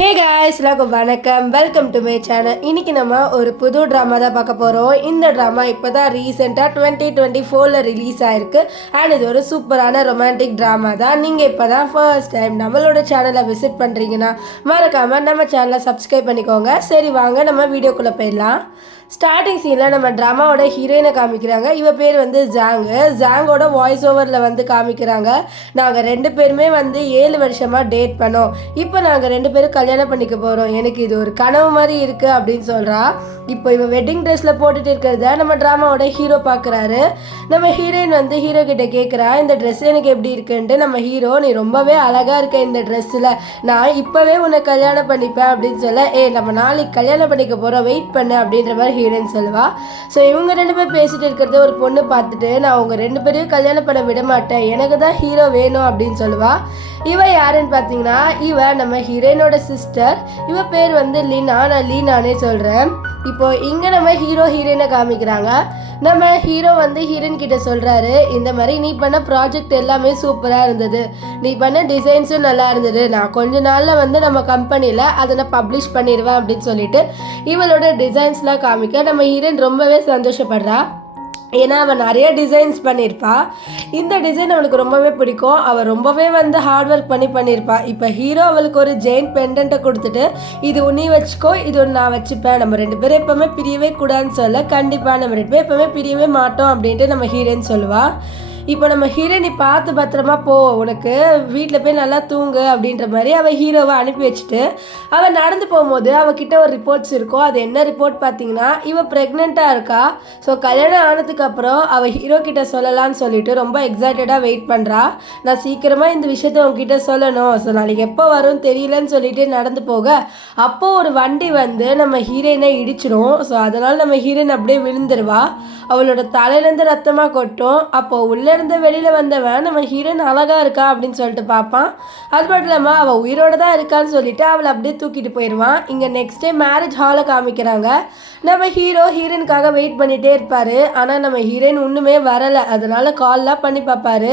Hey guys எல்லாருக்கும் வணக்கம், welcome to my channel. இன்றைக்கி நம்ம ஒரு புது ட்ராமா தான் பார்க்க போகிறோம். இந்த ட்ராமா இப்போ தான் ரீசெண்டாக 2024 ரிலீஸ் ஆகிருக்கு. அண்ட் இது ஒரு சூப்பரான ரொமான்டிக் ட்ராமா தான். நீங்கள் இப்போ தான் ஃபர்ஸ்ட் டைம் நம்மளோட சேனலை விசிட் பண்ணுறீங்கன்னா மறக்காமல் நம்ம சேனலை சப்ஸ்கிரைப் பண்ணிக்கோங்க. சரி வாங்க நம்ம வீடியோக்குள்ளே போயிடலாம். ஸ்டார்டிங் சீனில் நம்ம ட்ராமாவோட ஹீரோயினை காமிக்கிறாங்க. இவ பேர் வந்து ஜாங்கோட வாய்ஸ் ஓவரில் காமிக்கிறாங்க. நாங்கள் 2 பேருமே 7 வருஷமாக டேட் பண்ணோம். இப்போ நாங்கள் 2 பேரும் கல்யாணம் பண்ணிக்க போகிறோம். எனக்கு இது ஒரு கனவு மாதிரி இருக்குது அப்படின்னு சொல்கிறா. இப்போ இவ வெட்டிங் ட்ரெஸ்ஸில் போட்டுட்டு இருக்கிறத நம்ம ட்ராமாவோட ஹீரோ பார்க்குறாரு. நம்ம ஹீரோயின் ஹீரோ கிட்ட கேட்குறா, இந்த ட்ரெஸ் எனக்கு எப்படி இருக்குன்ட்டு. நம்ம ஹீரோ, நீ ரொம்பவே அழகாக இருக்க இந்த ட்ரெஸ்ஸில், நான் இப்போவே உன்னை கல்யாணம் பண்ணிப்பேன் அப்படின்னு சொல்ல, நம்ம நாளைக்கு கல்யாணம் பண்ணிக்க போகிறோம், வெயிட் பண்ணு அப்படின்ற மாதிரி ஹீரோயின் சொல்லுவா. ஸோ இவங்க 2 பேர் பேசிட்டு இருக்கிறத ஒரு பொண்ணு பார்த்துட்டு, நான் அவங்க 2 பேரையும் கல்யாணம் பண்ண விட மாட்டேன், எனக்கு தான் ஹீரோ வேணும் அப்படின்னு சொல்லுவா. இவ யாருன்னு பார்த்தீங்கன்னா, இவ நம்ம ஹீரோயினோட சிஸ்டர். இவ பேர் லீனா, நான் லீனானே சொல்கிறேன். இப்போ இங்கே நம்ம ஹீரோயினை காமிக்கிறாங்க. நம்ம ஹீரோ ஹீரோயின் கிட்ட சொல்கிறாரு, இந்த மாதிரி நீ பண்ண ப்ராஜெக்ட் எல்லாமே சூப்பராக இருந்தது, நீ பண்ண டிசைன்ஸும் நல்லா இருந்தது, நான் கொஞ்ச நாளில் நம்ம கம்பெனியில் அதை நான் பப்ளிஷ் பண்ணிடுவேன் அப்படின்னு சொல்லிட்டு இவளோட டிசைன்ஸ்லாம் காமிக்க நம்ம ஹீரோயின் ரொம்பவே சந்தோஷப்படுறா. ஏன்னா அவள் நிறைய டிசைன்ஸ் பண்ணியிருப்பா. இந்த டிசைன் அவளுக்கு ரொம்பவே பிடிக்கும். அவள் ரொம்பவே ஹார்ட் ஒர்க் பண்ணியிருப்பா. இப்போ ஹீரோ அவளுக்கு ஒரு ஜெயின் பெண்டன்ட்டை கொடுத்துட்டு, இது நீ வச்சுக்கோ, இது ஒன்று நான் வச்சுப்பேன், நம்ம 2 பேரும் எப்போவுமே பிரியவே கூடாதுன்னு சொல்ல, கண்டிப்பாக நம்ம 2 பேரும் எப்போவுமே பிரியவே மாட்டோம் அப்படின்ட்டு நம்ம ஹீரோயின் சொல்லுவாள். இப்போ நம்ம ஹீரோயினை பார்த்து பத்திரமா போ, உனக்கு வீட்டில் போய் நல்லா தூங்கு அப்படின்ற மாதிரி அவள் ஹீரோவை அனுப்பி வச்சுட்டு அவள் நடந்து போகும்போது அவகிட்ட ஒரு ரிப்போர்ட்ஸ் இருக்கும். அது என்ன ரிப்போர்ட் பார்த்தீங்கன்னா, இவள் ப்ரெக்னெண்ட்டாக இருக்கா. ஸோ கல்யாணம் ஆனதுக்கப்புறம் அவள் ஹீரோ கிட்ட சொல்லலான்னு சொல்லிட்டு ரொம்ப எக்ஸைட்டடாக வெயிட் பண்ணுறா. நான் சீக்கிரமாக இந்த விஷயத்த உங்ககிட்ட சொல்லணும், ஸோ நாளைக்கு எப்போ வரும்னு தெரியலன்னு சொல்லிட்டு நடந்து போக, அப்போது ஒரு வண்டி நம்ம ஹீரோயினை இடிச்சிடும். ஸோ அதனால் நம்ம ஹீரோயின் அப்படியே விழுந்துருவா. அவளோட தலையிலேருந்து ரத்தமாக கொட்டும். அப்போது உள்ளேருந்து வெளியில் வந்தவன் நம்ம ஹீரோயின் அழகாக இருக்கா அப்படின்னு சொல்லிட்டு பார்ப்பான். அது மட்டும் இல்லாமல் அவள் உயிரோடு தான் இருக்கான்னு சொல்லிட்டு அவளை அப்படியே தூக்கிட்டு போயிடுவான். இங்கே நெக்ஸ்ட் டே மேரேஜ் ஹாலை காமிக்கிறாங்க. நம்ம ஹீரோயினுக்காக வெயிட் பண்ணிகிட்டே இருப்பார். ஆனால் நம்ம ஹீரோயின் ஒன்றுமே வரலை. அதனால் கால்லாம் பண்ணி பார்ப்பாரு.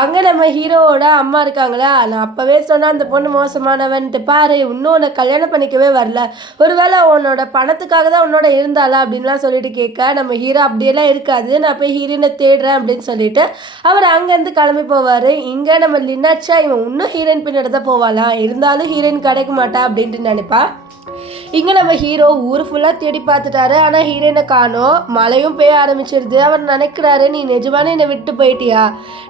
அங்கே நம்ம ஹீரோவோட அம்மா இருக்காங்களா, நான் அப்போவே சொன்னேன் அந்த பொண்ணு மோசமானவன்ட்டு, பாரு இன்னும் உன்னை கல்யாணம் பண்ணிக்கவே வரல, ஒருவேளை உன்னோட பணத்துக்காக தான் உன்னோட இருந்தாளா அப்படின்லாம் சொல்லிட்டு கேட்க, நம்ம ஹீரோ அப்படியெல்லாம் இருக்காது, நான் போய் ஹீரோயினை தேடுறேன் அப்படின்னு சொல்லிட்டு அவர் அங்கேருந்து கிளம்பி போவார். இங்கே நம்ம லினாச்சா இவன் இன்னும் ஹீரோயின் பின்னாடி தான் போவாளாம், இருந்தாலும் ஹீரோயின் கிடைக்க மாட்டா அப்படின்ட்டு நினைப்பா. இங்கே நம்ம ஹீரோ ஊர் ஃபுல்லாக தேடி பார்த்துட்டாரு. ஆனால் ஹீரோயினை காணோம். மழையும் பெய்ய ஆரம்பிச்சிருது. அவர் நினைக்கிறாரு, நீ நிஜமானே என்னை விட்டு போயிட்டியா,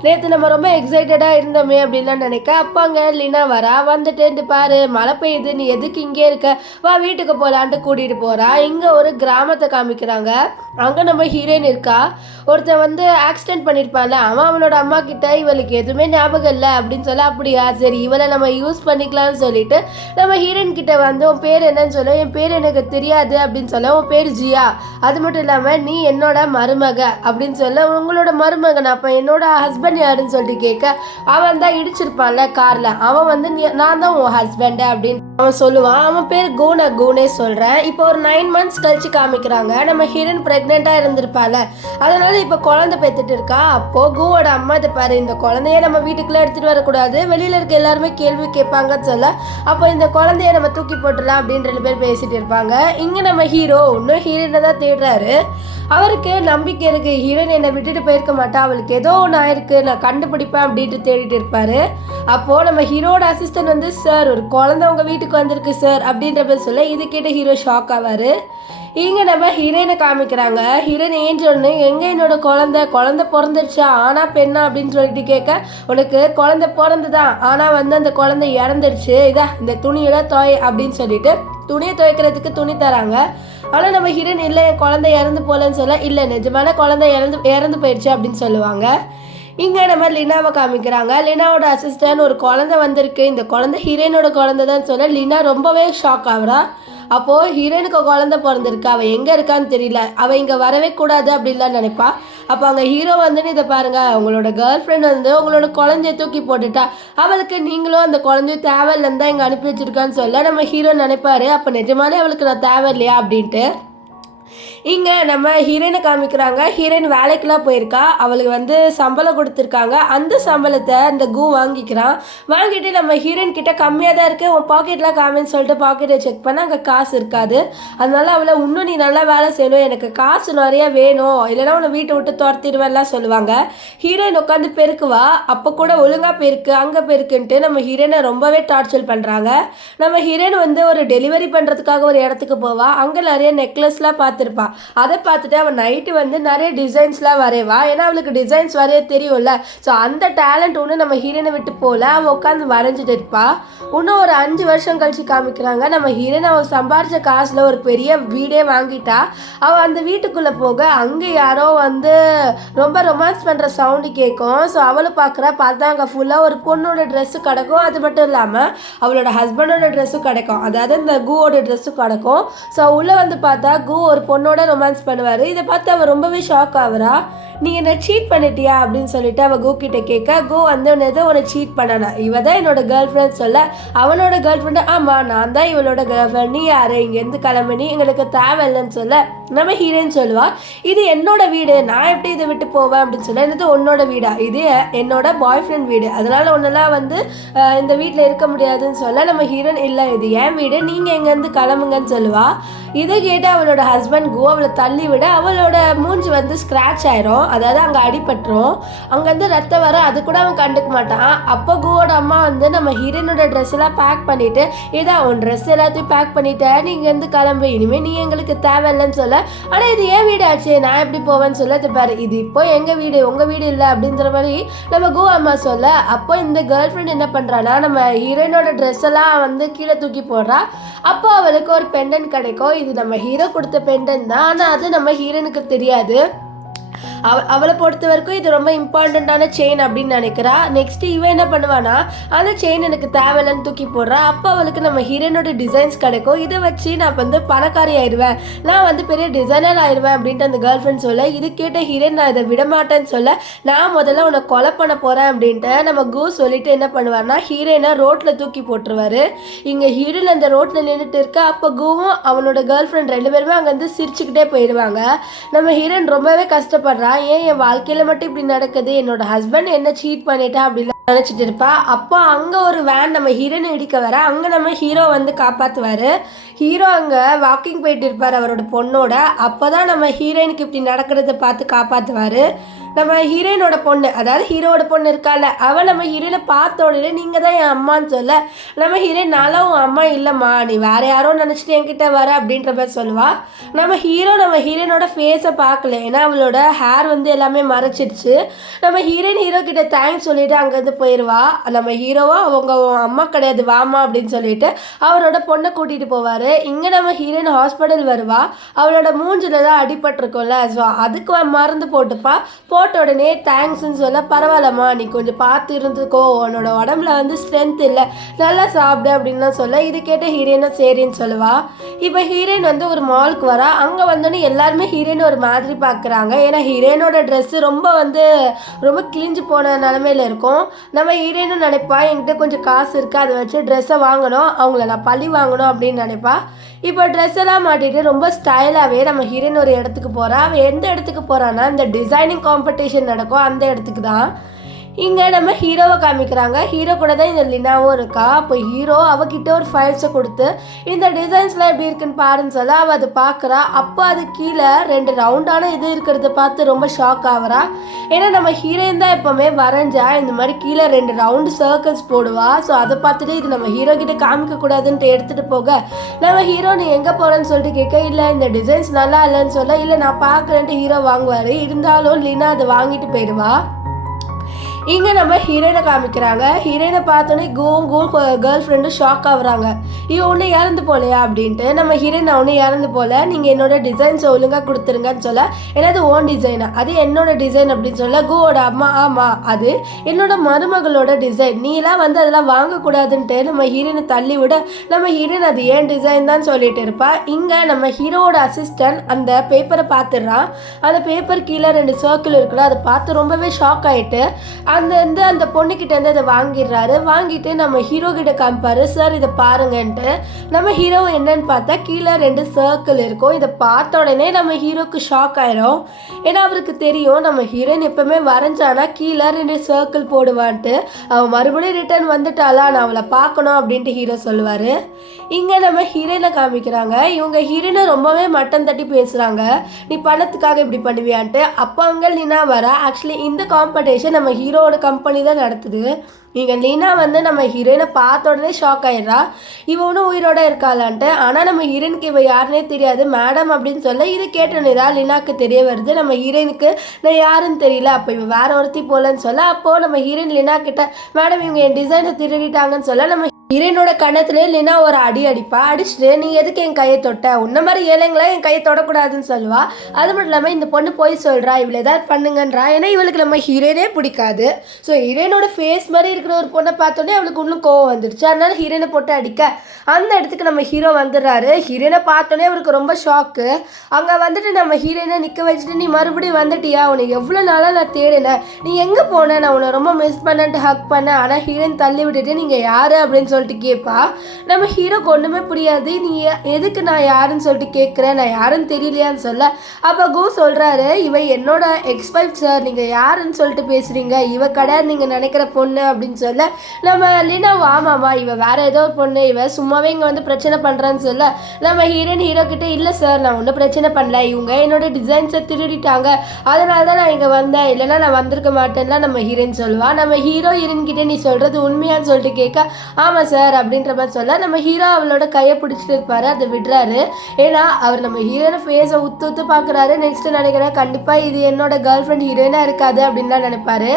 நேற்று நம்ம ரொம்ப எக்ஸைட்டடாக இருந்தோமே அப்படின்லாம் நினைக்க, அப்பாங்க லீனா வரா. வந்துட்டு பாரு மழை பெய்யுது, நீ எதுக்கு இங்கே இருக்க, வா வீட்டுக்கு போகலான்ட்டு கூட்டிகிட்டு போகிறா. இங்கே ஒரு கிராமத்தை காமிக்கிறாங்க. அங்கே நம்ம ஹீரோயின் இருக்கா. ஒருத்தன் ஆக்சிடென்ட் பண்ணியிருப்பான்ல, அவனோட அம்மா கிட்ட இவளுக்கு எதுவுமே ஞாபகம் இல்லை அப்படின்னு சொல்ல, அப்படியா சரி இவளை நம்ம யூஸ் பண்ணிக்கலாம்னு சொல்லிட்டு நம்ம ஹீரோயின் கிட்ட உன் பேர் என்னன்னு சொல்ல, என் பேர் எனக்கு தெரியாது அப்படின்னு சொல்ல, உன் பேர் ஜியா, அது மட்டும் இல்லாமல் நீ என்னோட மருமக அப்படின்னு சொல்ல, உங்களோட மருமகன் அப்போ என்னோட ஹஸ்பண்ட் யாருன்னு சொல்லிட்டு கேட்க, அவன் தான் இடிச்சிருப்பான்ல காரில், அவன் நான் தான் உன் ஹஸ்பண்டு அப்படின்னு அவன் சொல்லுவான். அவன் பேர் கூனே சொல்கிறேன். இப்போ ஒரு 9 months கழிச்சு காமிக்கிறாங்க. நம்ம ஹீரோயின் ப்ரெக்னெண்ட்டாக இருந்திருப்பாள், அதனால இப்போ குழந்தை பெற்றுட்டு இருக்கா. அப்போது கூவோட அம்மா இதை பாரு, இந்த குழந்தைய நம்ம வீட்டுக்குள்ளே எடுத்துகிட்டு வரக்கூடாது, வெளியில் இருக்க எல்லாருமே கேள்வி கேட்பாங்கன்னு சொல்ல, அப்போ இந்த குழந்தைய நம்ம தூக்கி போட்டுடலாம் அப்படின்னு 2 பேர் பேசிட்டு இருப்பாங்க. இங்கே நம்ம ஹீரோ இன்னும் ஹீரோயினை தான் தேடுறாரு. அவருக்கு நம்பிக்கை இருக்குது, ஹீரோயின் என்னை விட்டுட்டு போயிருக்க மாட்டா, அவளுக்கு ஏதோ ஒன்று ஆயிருக்கு, நான் கண்டுபிடிப்பேன் அப்படின்ட்டு தேடிட்டு இருப்பார். அப்போது நம்ம ஹீரோட அசிஸ்டன்ட் சார் ஒரு குழந்தை உங்கள் வீட்டுக்கு வந்திருக்கு சார் அப்படின்ற பேர் சொல்ல, இது கேட்ட ஹீரோ ஷாக் ஆவார். இங்கே நம்ம ஹீரோயினை காமிக்கிறாங்க. ஹீரோயின் ஏஞ்சொன்னு, எங்கே என்னோட குழந்தை பிறந்துருச்சா, ஆனா பெண்ணா அப்படின்னு சொல்லிட்டு கேட்க, உனக்கு குழந்தை பிறந்துதான், ஆனால் அந்த குழந்தை இறந்துருச்சு, இதா இந்த துணியெல்லாம் துவை அப்படின்னு சொல்லிட்டு துணியை துவைக்கிறதுக்கு துணி தராங்க. ஆனால் நம்ம ஹீரோயின் இல்லை என் குழந்தை இறந்து போகலன்னு சொல்ல, இல்லை நிஜமான குழந்தை இறந்து போயிடுச்சு அப்படின்னு சொல்லுவாங்க. இங்கே நம்ம லீனாவை காமிக்கிறாங்க. லீனாவோட அசிஸ்டன்ட் ஒரு குழந்தை வந்திருக்கு, இந்த குழந்தை ஹீரோயினோட குழந்தை தான் சொல்ல, லீனா ரொம்பவே ஷாக் ஆகுறா. அப்போது ஹீரோயினுக்கு குழந்தை பிறந்திருக்கு, அவள் எங்கே இருக்கான்னு தெரியல, அவள் இங்கே வரவே கூடாது அப்படின்லாம் நினைப்பா. அப்போ அங்கே ஹீரோ இதை பாருங்கள், உங்களோட கேர்ள் ஃப்ரெண்ட் உங்களோட குழந்தைய தூக்கி போட்டுட்டா, அவளுக்கு நீங்களும் அந்த குழந்தைய தேவையில்லைன்னு தான் இங்கே அனுப்பி வச்சுருக்கான்னு சொல்ல, நம்ம ஹீரோ நினைப்பாரு, அப்போ நிஜமாலே அவளுக்கு நான் தேவை இல்லையா அப்படின்ட்டு. இங்கே நம்ம ஹீரோயினை காமிக்கிறாங்க. ஹீரோயின் வேலைக்கெலாம் போயிருக்கா. அவளுக்கு வந்து சம்பளம் கொடுத்துருக்காங்க. அந்த சம்பளத்தை இந்த கு வாங்கிக்கிறான். வாங்கிட்டு நம்ம ஹீரோயின் கிட்ட கம்மியாக தான் இருக்குது, உன் பாக்கெட்லாம் காமின்னு சொல்லிட்டு பாக்கெட்டை செக் பண்ணால் அங்கே காசு இருக்காது. அதனால அவளை இன்னும் நீ நல்லா வேலை செய்யணும், எனக்கு காசு நிறையா வேணும், இல்லைனா உன்னை வீட்டை விட்டு துரத்திடுவேன்லாம் சொல்லுவாங்க. ஹீரோயின் உட்காந்து பெருக்குவா. அப்போ கூட ஒழுங்காக பெருக்கு அங்கே பெருக்குன்ட்டு நம்ம ஹீரோயினை ரொம்பவே டார்ச்சர் பண்ணுறாங்க. நம்ம ஹீரோயின் வந்து ஒரு டெலிவரி பண்ணுறதுக்காக ஒரு இடத்துக்கு போவா. அங்கே நிறைய நெக்லஸ்லாம் பார்த்துருப்பா. அதை பார்த்துட்டு அவன் நைட்டு வந்து நிறைய டிசைன்ஸ்லாம் வரைவா. ஏன்னா அவளுக்கு டிசைன்ஸ் வரைய தெரியும்ல. ஸோ அந்த டேலண்ட் ஒன்று நம்ம ஹீரோயினை விட்டு போகல. அவள் உட்காந்து வரைஞ்சிட்டு இருப்பா. இன்னும் ஒரு 5 வருஷம் கழிச்சு காமிக்கிறாங்க. நம்ம ஹீரோயின் அவள் சம்பாரிச்ச காசில் ஒரு பெரிய வீடே வாங்கிட்டா. அவள் அந்த வீட்டுக்குள்ளே போக அங்கே யாரோ வந்து ரொம்ப ரொமான்ஸ் பண்ணுற சவுண்டு கேட்கும். ஸோ அவளை பார்த்தா அங்கே ஃபுல்லாக ஒரு பொண்ணோட ட்ரெஸ்ஸு கிடக்கும். அது மட்டும் இல்லாமல் அவளோட ஹஸ்பண்டோட ட்ரெஸ்ஸும் கிடைக்கும், அதாவது இந்த கூவோட ட்ரெஸ்ஸும் கிடக்கும். ஸோ உள்ளே வந்து பார்த்தா கு ஒரு பொண்ணோட ரொமான்ஸ் பண்ணுவார். இதை பார்த்து அவள் ரொம்பவே ஷாக் ஆகுறா. நீ என்ன சீட் பண்ணிட்டியா அப்படின்னு சொல்லிட்டு அவள் கு கிட்ட கேட்க, கு வந்து உன்னை சீட் பண்ணனா, இவ தான் என்னோட கேர்ள் ஃப்ரெண்ட் சொல்ல, அவனோட கேர்ள் ஃப்ரெண்டு ஆமாம் நான் தான் இவளோட கேர்ள் ஃப்ரெண்ட், நீ யாரு, இங்கேருந்து கிளம்பி எங்களுக்கு தேவையில்லைன்னு சொல்ல நம்ம ஹீரோயின் சொல்லுவா, இது என்னோட வீடு, நான் எப்படி இதை விட்டு போவேன் அப்படின்னு சொல்ல, இது உன்னோட வீடா, இது என்னோட பாய் ஃப்ரெண்ட் வீடு, அதனால ஒன்னெல்லாம் வந்து இந்த வீட்டில் இருக்க முடியாதுன்னு சொல்ல நம்ம ஹீரோயின் இல்லை இது என் வீடு, நீங்கள் எங்கேருந்து கிளம்புங்கன்னு சொல்லுவா. இதை கேட்டு அவளோட ஹஸ்பண்ட் கு அவளை தள்ளி விட அவளோட மூஞ்சி வந்து ஸ்க்ராட்ச் ஆயிரும், அதாவது அங்கே அடிபட்டுரும். அங்கேருந்து ரத்தம் வர அது கூட அவன் கண்டுக்க மாட்டான். அப்போ குவோட அம்மா வந்து நம்ம ஹீரோயினோட ட்ரெஸ் எல்லாம் பேக் பண்ணிட்டு, இதான் உன் ட்ரெஸ் எல்லாத்தையும் பேக் பண்ணிட்டேன், நீ இங்கேருந்து கிளம்பு, இனிமேல் நீ எங்களுக்கு தேவையில்லைன்னு சொல்ல, ஆனால் இது ஏன் வீடு ஆச்சு, நான் எப்படி போவேன்னு சொல்ல, பாரு இது இப்போ எங்கள் வீடு உங்கள் வீடு இல்லை அப்படின்ற மாதிரி நம்ம கு அம்மா சொல்ல. அப்போ இந்த கேர்ள் ஃப்ரெண்ட் என்ன பண்ணுறான்னா நம்ம ஹீரோயினோட ட்ரெஸ் எல்லாம் வந்து கீழே தூக்கி போடுறா. அப்போ அவளுக்கு ஒரு பெண்டன் கிடைக்கும். இது நம்ம ஹீரோ கொடுத்த பெண்டன் தான், ஆனால் அது நம்ம ஹீரோனுக்கு தெரியாது. அவளை பொறுத்த வரைக்கும் இது ரொம்ப இம்பார்ட்டண்ட்டான செயின் அப்படின்னு நினைக்கிறா. நெக்ஸ்ட் இவன் என்ன பண்ணுவானா, அந்த செயின் எனக்கு தேவையில்லைன்னு தூக்கி போடுறா. அப்போ அவளுக்கு நம்ம ஹீரோனோட டிசைன்ஸ் கிடைக்கும். இதை வச்சு நான் வந்து பணக்காரி ஆயிடுவேன், நான் வந்து பெரிய டிசைனர் ஆயிடுவேன் அப்படின்ட்டு அந்த கேர்ள் ஃப்ரெண்ட் சொல்ல, இது கேட்ட ஹீரோயின் நான் இதை விட மாட்டேன்னு சொல்ல, நான் முதல்ல உன்னை கொலை பண்ண போகிறேன் அப்படின்ட்டு நம்ம கு சொல்லிட்டு என்ன பண்ணுவார்னா ஹீரோயினை ரோட்டில் தூக்கி போட்டுருவாரு. இங்கே ஹீரோயின் அந்த ரோட்டில் நின்றுட்டு இருக்க. அப்போ குவும் அவனோட கேர்ள் ஃப்ரெண்ட் 2 பேருமே அங்கேருந்து சிரிச்சுக்கிட்டே போயிடுவாங்க. நம்ம ஹீரோயின் ரொம்பவே கஷ்டப்படுறா. ஏன் என் வாழ்க்கையில் மட்டும் இப்படி நடக்குது, என்னோட ஹஸ்பண்ட் என்ன சீட் பண்ணிட்டா அப்படின்னு நினச்சிட்டு இருப்பா. அப்போ அங்கே ஒரு வேன் நம்ம ஹீரோனை இடிக்க வர, அங்கே நம்ம ஹீரோ வந்து காப்பாற்றுவார். ஹீரோ அங்கே வாக்கிங் போயிட்டு இருப்பார் அவரோட பொண்ணோட. அப்போ தான் நம்ம ஹீரோயினுக்கு இப்படி நடக்கிறத பார்த்து காப்பாற்றுவார். நம்ம ஹீரோயினோட பொண்ணு, அதாவது ஹீரோவோட பொண்ணு இருக்கால, அவள் நம்ம ஹீரோயினை பார்த்த உடனே நீங்கள் தான் என் அம்மான்னு சொல்ல, நம்ம ஹீரோயின் நானும் உன் அம்மா இல்லைம்மா, நீ வேறு யாரோ நினச்சிட்டு என்கிட்ட வர அப்படின்ற மாதிரி சொல்லுவாள். நம்ம ஹீரோயினோட ஃபேஸை பார்க்கல, ஏன்னா அவளோட ஹேர் வந்து எல்லாமே மறைச்சிடுச்சு. நம்ம ஹீரோ கிட்ட தேங்க்ஸ் சொல்லிட்டு அங்கேருந்து போயிடுவா. நம்ம ஹீரோவா அவங்க அம்மா கிடையாது வாமா அப்படின்னு சொல்லிட்டு அவரோட பொண்ணை கூட்டிகிட்டு போவார். இங்கே நம்ம ஹீரோயின் ஹாஸ்பிட்டல் வருவா. அவளோட மூஞ்சில் தான் அடிபட்டிருக்கோம்ல, ஸோ அதுக்கு மருந்து போட்டுப்பா. போட்ட உடனே தேங்க்ஸ்ன்னு சொல்ல, பரவாயில்லம்மா நீ கொஞ்சம் பார்த்து இருந்துக்கோ, உன்னோட உடம்புல வந்து ஸ்ட்ரென்த் இல்லை, நல்லா சாப்பிடு அப்படின்லாம் சொல்ல, இது கேட்ட ஹீரோயினும் சரின்னு சொல்லுவா. இப்போ ஹீரோயின் வந்து ஒரு மாலுக்கு வரா. அங்கே வந்தோடனே எல்லாருமே ஹீரோயின் ஒரு மாதிரி பார்க்குறாங்க. ஏன்னா ஹீரோயினோட ட்ரெஸ்ஸு ரொம்ப கிழிஞ்சு போன நிலமையில இருக்கும். நம்ம ஹீரோயினும் நினைப்பா என்கிட்ட கொஞ்சம் காசு இருக்குது, அதை வச்சு ட்ரெஸ்ஸை வாங்கணும், அவங்கள நான் பழி வாங்கணும் அப்படின்னு நினைப்பா. இப்போ ட்ரெஸ் எல்லாம் மாட்டிட்டு ரொம்ப ஸ்டைலாகவே நம்ம ஹீரோயின் ஒரு இடத்துக்கு போகிறா. அவள் எந்த இடத்துக்கு போகிறான்னா இந்த டிசைனிங் காம்படிஷன் நடக்கும் அந்த இடத்துக்கு தான். இங்கே நம்ம ஹீரோவை காமிக்கிறாங்க. ஹீரோ கூட தான் இந்த லினாவும் இருக்கா. அப்போ ஹீரோ அவகிட்ட ஒரு ஃபைல்ஸை கொடுத்து இந்த டிசைன்ஸ்லாம் எப்படி இருக்குன்னு பாருன்னு சொல்ல, அவள் அதை பார்க்குறா. அப்போ அது கீழே 2 ரவுண்டான இது இருக்கிறத பார்த்து ரொம்ப ஷாக் ஆகுறா. ஏன்னா நம்ம ஹீரோயின் தான் எப்போவுமே வரைஞ்சா இந்த மாதிரி கீழே 2 ரவுண்டு சர்க்கிள்ஸ் போடுவா. ஸோ அதை பார்த்துட்டு இது நம்ம ஹீரோ கிட்ட காமிக்கக்கூடாதுன்ட்டு எடுத்துகிட்டு போக, நம்ம ஹீரோ நீ எங்கே போகிறேன்னு சொல்லிட்டு கேட்க, இல்லை இந்த டிசைன்ஸ் நல்லா இல்லைன்னு சொல்ல, இல்லை நான் பார்க்குறேன்ட்டு ஹீரோ வாங்குவார். இருந்தாலும் லினா அதை வாங்கிட்டு போயிடுவா. இங்கே நம்ம ஹீரோயினை காமிக்கிறாங்க. ஹீரோயினை பார்த்தோன்னே கேர்ள் ஃப்ரெண்டு ஷாக் ஆகுறாங்க. இவன் ஒன்று இறந்து போலையா அப்படின்ட்டு. நம்ம ஹீரோயின் ஒன்று இறந்து போல, நீங்கள் என்னோட டிசைன்ஸை ஒழுங்காக கொடுத்துருங்கன்னு சொல்ல, என்னது ஓன் டிசைனா, அது என்னோட டிசைன் அப்படின்னு சொல்ல, குவோட அம்மா ஆமாம் அது என்னோட மருமகளோட டிசைன், நீலாம் வந்து அதெல்லாம் வாங்கக்கூடாதுன்ட்டு நம்ம ஹீரோயினை தள்ளி விட, நம்ம ஹீரோயின் அது ஏன் டிசைன் தான் சொல்லிட்டு இருப்பா. இங்கே நம்ம ஹீரோவோட அசிஸ்டன்ட் அந்த பேப்பரை பார்த்துடுறான். அந்த பேப்பர் கீழே 2 சர்க்கிள் இருக்குல்ல, அதை பார்த்து ரொம்பவே ஷாக் ஆகிட்டு அந்த பொண்ணுக்கிட்டேருந்து அதை வாங்கிடுறாரு. வாங்கிட்டு நம்ம ஹீரோ கிட்ட காமிப்பாரு, சார் இதை பாருங்கன்ட்டு. நம்ம ஹீரோ என்னன்னு பார்த்தா கீழே 2 சர்க்கிள் இருக்கும். இதை பார்த்த உடனே நம்ம ஹீரோக்கு ஷாக் ஆயிரும். ஏன்னா அவருக்கு தெரியும் நம்ம ஹீரோயின் எப்பவுமே வரைஞ்சானா கீழே 2 சர்க்கிள் போடுவான்ட்டு. அவன் மறுபடியும் ரிட்டர்ன் வந்துட்டாளா, நான் அவளை பார்க்கணும் அப்படின்ட்டு ஹீரோ சொல்லுவார். இங்கே நம்ம ஹீரோயினை காமிக்கிறாங்க. இவங்க ஹீரோயினை ரொம்பவே மட்டம் தட்டி பேசுகிறாங்க, நீ பணத்துக்காக இப்படி பண்ணுவியான்ட்டு. அப்போ அங்கே லீனா வர. ஆக்சுவலி இந்த காம்படிஷன் நம்ம ஹீரோவோட கம்பெனி தான் நடத்துது. இங்கே லீனா நம்ம ஹீரோயினை பார்த்த உடனே ஷாக் ஆயிடுறா, இவனும் உயிரோட இருக்காளான்ட்டு. ஆனால் நம்ம ஹீரோயினுக்கு இவ யாருன்னே தெரியாது. மேடம் அப்படின்னு சொல்ல இது கேட்டோன்னே தான் லீனாக்கு தெரிய வருது நம்ம ஹீரோயினுக்கு நான் யாருன்னு தெரியல. அப்போ இவ வேற ஒருத்தி போலன்னு சொல்ல, அப்போது நம்ம ஹீரோயின் லீனா கிட்ட மேடம் இவங்க என் டிசைனை திருடிட்டாங்கன்னு சொல்ல, நம்ம ஹீரோயினோட கண்ணத்துல லீனா ஒரு அடிப்பா. அடிச்சுட்டு நீ எதுக்கு என் கையை தொட்ட, உன்ன மாதிரி ஏழைங்களா என் கையை தொடக்கூடாதுன்னு சொல்லுவா. அது மட்டும் இல்லாமல் இந்த பொண்ணு போய் சொல்கிறா, இவளை ஏதாவது பண்ணுங்கன்றா. ஏன்னா இவளுக்கு நம்ம ஹீரோயினே பிடிக்காது. ஸோ ஹீரோயினோட ஃபேஸ் மாதிரி இருக்கிற ஒரு பொண்ணை பார்த்தோன்னே அவளுக்கு இன்னும் கோவம் வந்துடுச்சு. அதனால ஹீரோயினை போட்டு அடிக்க அந்த இடத்துக்கு நம்ம ஹீரோ வந்துடுறாரு. ஹீரோயினை பார்த்தோன்னே அவருக்கு ரொம்ப ஷாக்கு. அங்கே வந்துட்டு நம்ம ஹீரோயினை நிற்க வச்சுட்டு நீ மறுபடியும் வந்துட்டியா, உனக்கு எவ்வளோ நாளாக நான் தேடினேன், நீ எங்கே போன, நான் உன்னை ரொம்ப மிஸ் பண்ணேன்ட்டு ஹக் பண்ணேன். ஆனால் ஹீரோயின் தள்ளி விட்டுட்டு நீங்கள் யார் அப்படின்னு சொல்லிட்டு கேட்பா. நம்ம ஹீரோக்கு ஒன்றுமே புரியாது. நீ எதுக்கு நான் யாருன்னு சொல்லிட்டு கேட்குறேன், நான் யாருன்னு தெரியலையான்னு சொல்ல, அப்போ கோ சொல்கிறாரு, இவ என்னோட எக்ஸ்-வைஃப் சார், நீங்கள் யாருன்னு சொல்லிட்டு பேசுகிறீங்க, இவ கிடையாது நீங்கள் நினைக்கிற பொண்ணு அப்படின்னு சொல்ல, நம்ம லீனா ஆமாம்மா இவ வேற ஏதோ ஒரு பொண்ணு, இவ சும்மாவே இங்கே வந்து பிரச்சனை பண்ணுறான்னு சொல்ல, நம்ம ஹீரோ கிட்டே இல்லை சார் நான் ஒன்றும் பிரச்சனை பண்ணல, இவங்க என்னோட டிசைன்ஸை திருடிட்டாங்க, அதனால தான் நான் இங்கே வந்தேன், இல்லைன்னா நான் வந்திருக்க மாட்டேன்னா நம்ம ஹீரோயின் சொல்லுவா. நம்ம ஹீரோயின் கிட்டே நீ சொல்கிறது உண்மையான்னு சொல்லிட்டு கேட்க ஆமாம் சார் அப்படின்ற மாதிரி சொல்ல, நம்ம ஹீரோ அவளோட கையை பிடிச்சிட்டு இருப்பாரு. அதை விடுறாரு. ஏன்னா அவர் நம்ம ஹீரோயினை ஃபேஸை உத்து பார்க்குறாரு. நெக்ஸ்ட் நினைக்கிறேன் கண்டிப்பாக இது என்னோட கேர்ள் ஃப்ரெண்ட் ஹீரோயினாக இருக்காது அப்படின்லாம் நினைப்பாரு.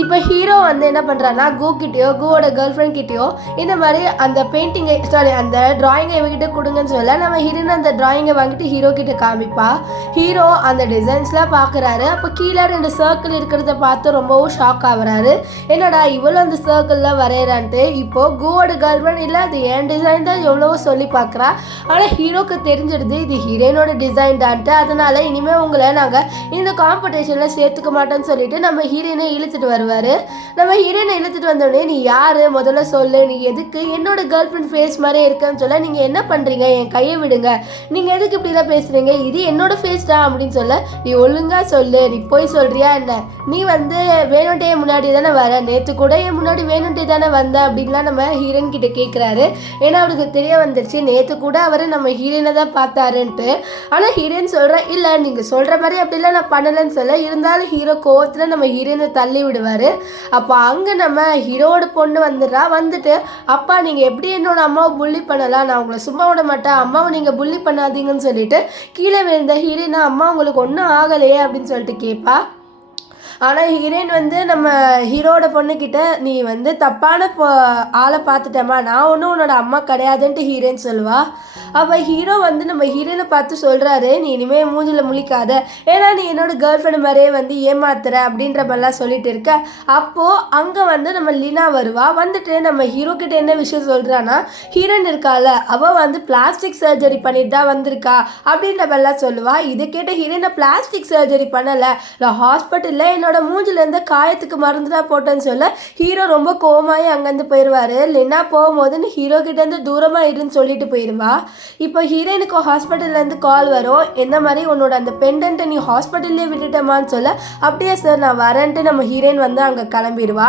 இப்போ ஹீரோ என்ன பண்ணுறான்னா கோவோட கேர்ள் ஃப்ரெண்ட் கிட்டேயோ இந்த மாதிரி அந்த பெயிண்டிங்கை அந்த ட்ராயிங்கை இவகிட்ட கொடுங்கன்னு சொல்ல, நம்ம ஹீரோயின் அந்த ட்ராயிங்கை வாங்கிட்டு ஹீரோ கிட்ட காமிப்பா. ஹீரோ அந்த டிசைன்ஸ்லாம் பார்க்குறாரு. அப்போ கீழே 2 சர்க்கிள் இருக்கிறத பார்த்து ரொம்பவும் ஷாக் ஆகுறாரு. என்னடா இவ்வளோ அந்த சர்க்கிளில் வரைகிறான்ட்டு. இப்போது கோவோட கேர்ள் ஃப்ரெண்ட் இல்லை அது என் டிசைன் தான் எவ்வளவோ சொல்லி பார்க்குறா. ஆனால் ஹீரோக்கு தெரிஞ்சிடுது இது ஹீரோயினோட டிசைன் தான்ட்டு. அதனால் இனிமேல் உங்களை நாங்கள் இந்த காம்படிஷனில் சேர்த்துக்க மாட்டோன்னு சொல்லிட்டு நம்ம ஹீரோயினை இழுத்துட்டு வருவார். நம்ம ஹீரோயினை இழுத்துட்டு வந்தோடனே நீ யாரு முதல்ல சொல்லு, நீ எதுக்கு என்னோட கேர்ள் ஃப்ரெண்ட் ஃபேஸ் மாதிரியே இருக்கேன்னு சொல்ல, நீங்கள் என்ன பண்ணுறீங்க, என் கையை விடுங்க, நீங்கள் எதுக்கு இப்படிலாம் பேசுகிறீங்க, இது என்னோட ஃபேஸ் தான் அப்படின்னு சொல்ல, நீ ஒழுங்காக சொல்லு, நீ போய் சொல்கிறியா என்ன, நீ வேணுன்ட்டே முன்னாடி தானே வர, நேற்று கூட என் முன்னாடி வேணுன்ட்டே தானே வந்த அப்படின்லாம் நம்ம ஹீரோயின் கிட்ட கேட்குறாரு. ஏன்னா அவருக்கு தெரிய வந்துருச்சு நேற்று கூட அவர் நம்ம ஹீரோயினை தான் பார்த்தாருன்ட்டு. ஆனால் ஹீரோயின் சொல்கிற இல்லை நீங்கள் சொல்கிற மாதிரி அப்படிலாம் நான் பண்ணலைன்னு சொல்ல, இருந்தாலும் ஹீரோ கோவத்தில் நம்ம ஹீரோயினை தள்ளி விடுவார். அப்போ அங்கே நம்ம ஹீரோட பொண்ணு வந்துடுறா. வந்துட்டு அப்பா நீங்கள் எப்படி என்னோட அம்மாவை புள்ளி பண்ணலாம், நான் உங்களை சும்மா விட மாட்டேன், அம்மாவை நீங்கள் புள்ளி பண்ணாதீங்கன்னு சொல்லிட்டு கீழே விழுந்த ஹீரோயினா அம்மா உங்களுக்கு ஒன்றும் ஆகலையே அப்படின்னு சொல்லிட்டு கேட்பா. ஆனால் ஹீரோயின் நம்ம ஹீரோட பொண்ணுக்கிட்ட நீ தப்பான ஆளை பார்த்துட்டேம்மா, நான் ஒன்றும் உன்னோட அம்மா கிடையாதுன்ட்டு ஹீரோயின் சொல்லுவா. அப்போ ஹீரோ நம்ம ஹீரோயினை பார்த்து சொல்கிறாரு, நீ இனிமேல் மூஞ்சில் முழிக்காத, ஏன்னா நீ என்னோட கேர்ள் ஃப்ரெண்ட் மாதிரியே ஏமாத்துற அப்படின்ற மாதிரிலாம் சொல்லிட்டு இருக்க. அப்போது அங்கே நம்ம லீனா வருவா. வந்துட்டு நம்ம ஹீரோ கிட்ட என்ன விஷயம் சொல்கிறான்னா, ஹீரோயின் இருக்கால அவள் பிளாஸ்டிக் சர்ஜரி பண்ணிட்டு தான் வந்திருக்கா அப்படின்ற மாதிரிலாம் சொல்லுவா. இதை கேட்ட ஹீரோயினை பிளாஸ்டிக் சர்ஜரி பண்ணலை, நான் ஹாஸ்பிட்டலில் என்னோட மூஞ்சிலேருந்து காயத்துக்கு மருந்து தான் போட்டேன்னு சொல்ல, ஹீரோ ரொம்ப கோவமாகி அங்கேருந்து போயிடுவார். லீனா போகும்போதுன்னு ஹீரோ கிட்டேருந்து தூரமாக இருன்னு சொல்லிட்டு போயிடுவா. இப்போ ஹீரோயினுக்கு ஹாஸ்பிட்டல்லேருந்து கால் வரும், எந்த மாதிரி உன்னோட அந்த பெண்டன்ட்டை நீ ஹாஸ்பிட்டல்லே விட்டுட்டமான்னு சொல்ல, அப்படியே சார் நான் வரேன்ட்டு நம்ம ஹீரோயின் அங்கே கிளம்பிடுவா.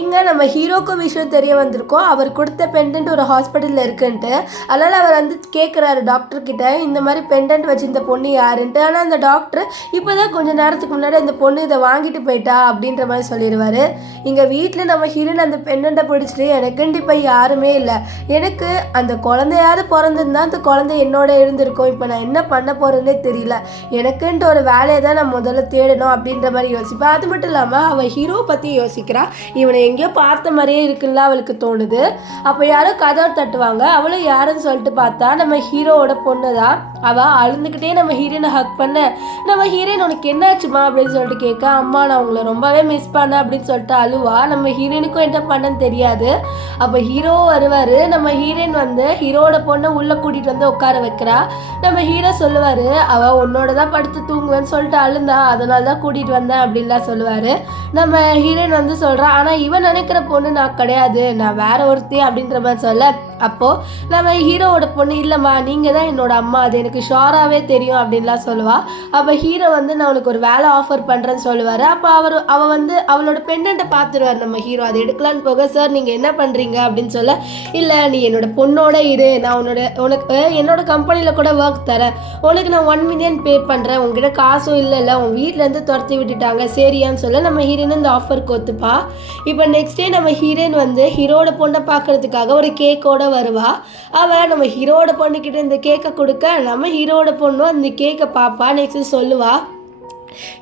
இங்கே நம்ம ஹீரோக்கும் விஷயம் தெரிய வந்திருக்கோம், அவர் கொடுத்த பெண்டன்ட் ஒரு ஹாஸ்பிட்டலில் இருக்குன்ட்டு. அதனால் அவர் கேட்குறாரு டாக்டர்கிட்ட இந்த மாதிரி பெண்டன்ட் வச்சிருந்த பொண்ணு யாருன்ட்டு. ஆனால் அந்த டாக்டர் இப்போ தான் கொஞ்சம் நேரத்துக்கு முன்னாடி அந்த பொண்ணு இதை வாங்கிட்டு போயிட்டா அப்படின்ற மாதிரி சொல்லிடுவார். இங்கே வீட்டில் நம்ம ஹீரோயின் அந்த பெண்டன்ட்டை பிடிச்சிட்டு எனக்குன்ட்டு இப்போ யாருமே இல்லை, எனக்கு அந்த குழந்தையாவது பிறந்திருந்தா அந்த குழந்தை என்னோட இருந்திருக்கும், இப்போ நான் என்ன பண்ண போகிறேன்னே தெரியல, எனக்குன்ட்டு ஒரு வேலையை தான் நான் முதல்ல தேடணும் அப்படின்ற மாதிரி யோசிப்பேன். அது மட்டும் இல்லாமல் அவள் ஹீரோ பற்றி யோசிக்கிறா. இவனை எங்கேயோ பார்த்த மாதிரியே இருக்குல்ல அவளுக்கு தோணுது. அப்போ யாரோ கதவை தட்டுவாங்க. அவளும் யாருன்னு சொல்லிட்டு பார்த்தா நம்ம ஹீரோவோட பொண்ணு தான். அவள் அழுந்துக்கிட்டே நம்ம ஹீரோயினை ஹக் பண்ண, நம்ம ஹீரோயின் உனக்கு என்னாச்சுமா அப்படின்னு சொல்லிட்டு கேட்க, அம்மா நான் உங்களை ரொம்பவே மிஸ் பண்ணேன் அப்படின்னு சொல்லிட்டு அழுவா. நம்ம ஹீரோயினுக்கும் என்ன பண்ணன்னு தெரியாது. அப்போ ஹீரோ வருவார். நம்ம ஹீரோயின் வந்து ஹீரோட பொண்ணை உள்ளே கூட்டிகிட்டு வந்து உட்கார வைக்கிறா. நம்ம ஹீரோ சொல்லுவார், அவள் உன்னோட தான் படுத்து தூங்குவேன்னு சொல்லிட்டு அழுந்தா, அதனால தான் கூட்டிகிட்டு வந்தேன் அப்படின்லாம் சொல்லுவார். நம்ம ஹீரோயின் வந்து சொல்கிறா, ஆனால் இவன் நினைக்கிற பொண்ணு நான் கிடையாது, நான் வேற ஒருத்தி அப்படின்ற மாதிரி சொல்ல, அப்போது நம்ம ஹீரோவோட பொண்ணு இல்லைம்மா நீங்கள் தான் என்னோட அம்மா, அது எனக்கு ஷோராகவே தெரியும் அப்படின்லாம் சொல்லுவாள். அப்போ ஹீரோ வந்து நான் உனக்கு ஒரு வேலை ஆஃபர் பண்ணுறேன்னு சொல்லுவார். அப்போ அவள் வந்து அவளோட பெண்டண்ட்டை பார்த்துருவார் நம்ம ஹீரோ. அதை எடுக்கலான்னு போக, சார் நீங்கள் என்ன பண்ணுறீங்க அப்படின்னு சொல்ல, இல்லை நீ என்னோட பொண்ணோட இரு, நான் உனக்கு என்னோட கம்பெனியில் கூட ஒர்க் தரேன், உனக்கு நான் 1 மில்லியன் பே பண்ணுறேன், உங்ககிட்ட காசும் இல்லை, உன் வீட்டிலேருந்து துரத்தி விட்டுட்டாங்க சரியான்னு சொல்ல, நம்ம ஹீரோயின் இந்த ஆஃபருக்கு ஒத்துப்பா. இப்போ நெக்ஸ்ட் டே நம்ம ஹீரோயின் வந்து ஹீரோட பொண்ணை பார்க்கறதுக்காக ஒரு கேக்கோட வருவா. அவள் நம்ம ஹீரோட பொண்ணுக்கிட்ட இந்த கேக்கை கொடுக்க, நம்ம ஹீரோட பொண்ணும் அந்த கேக்கை பார்ப்பா. நெக்ஸ்ட் சொல்லுவா,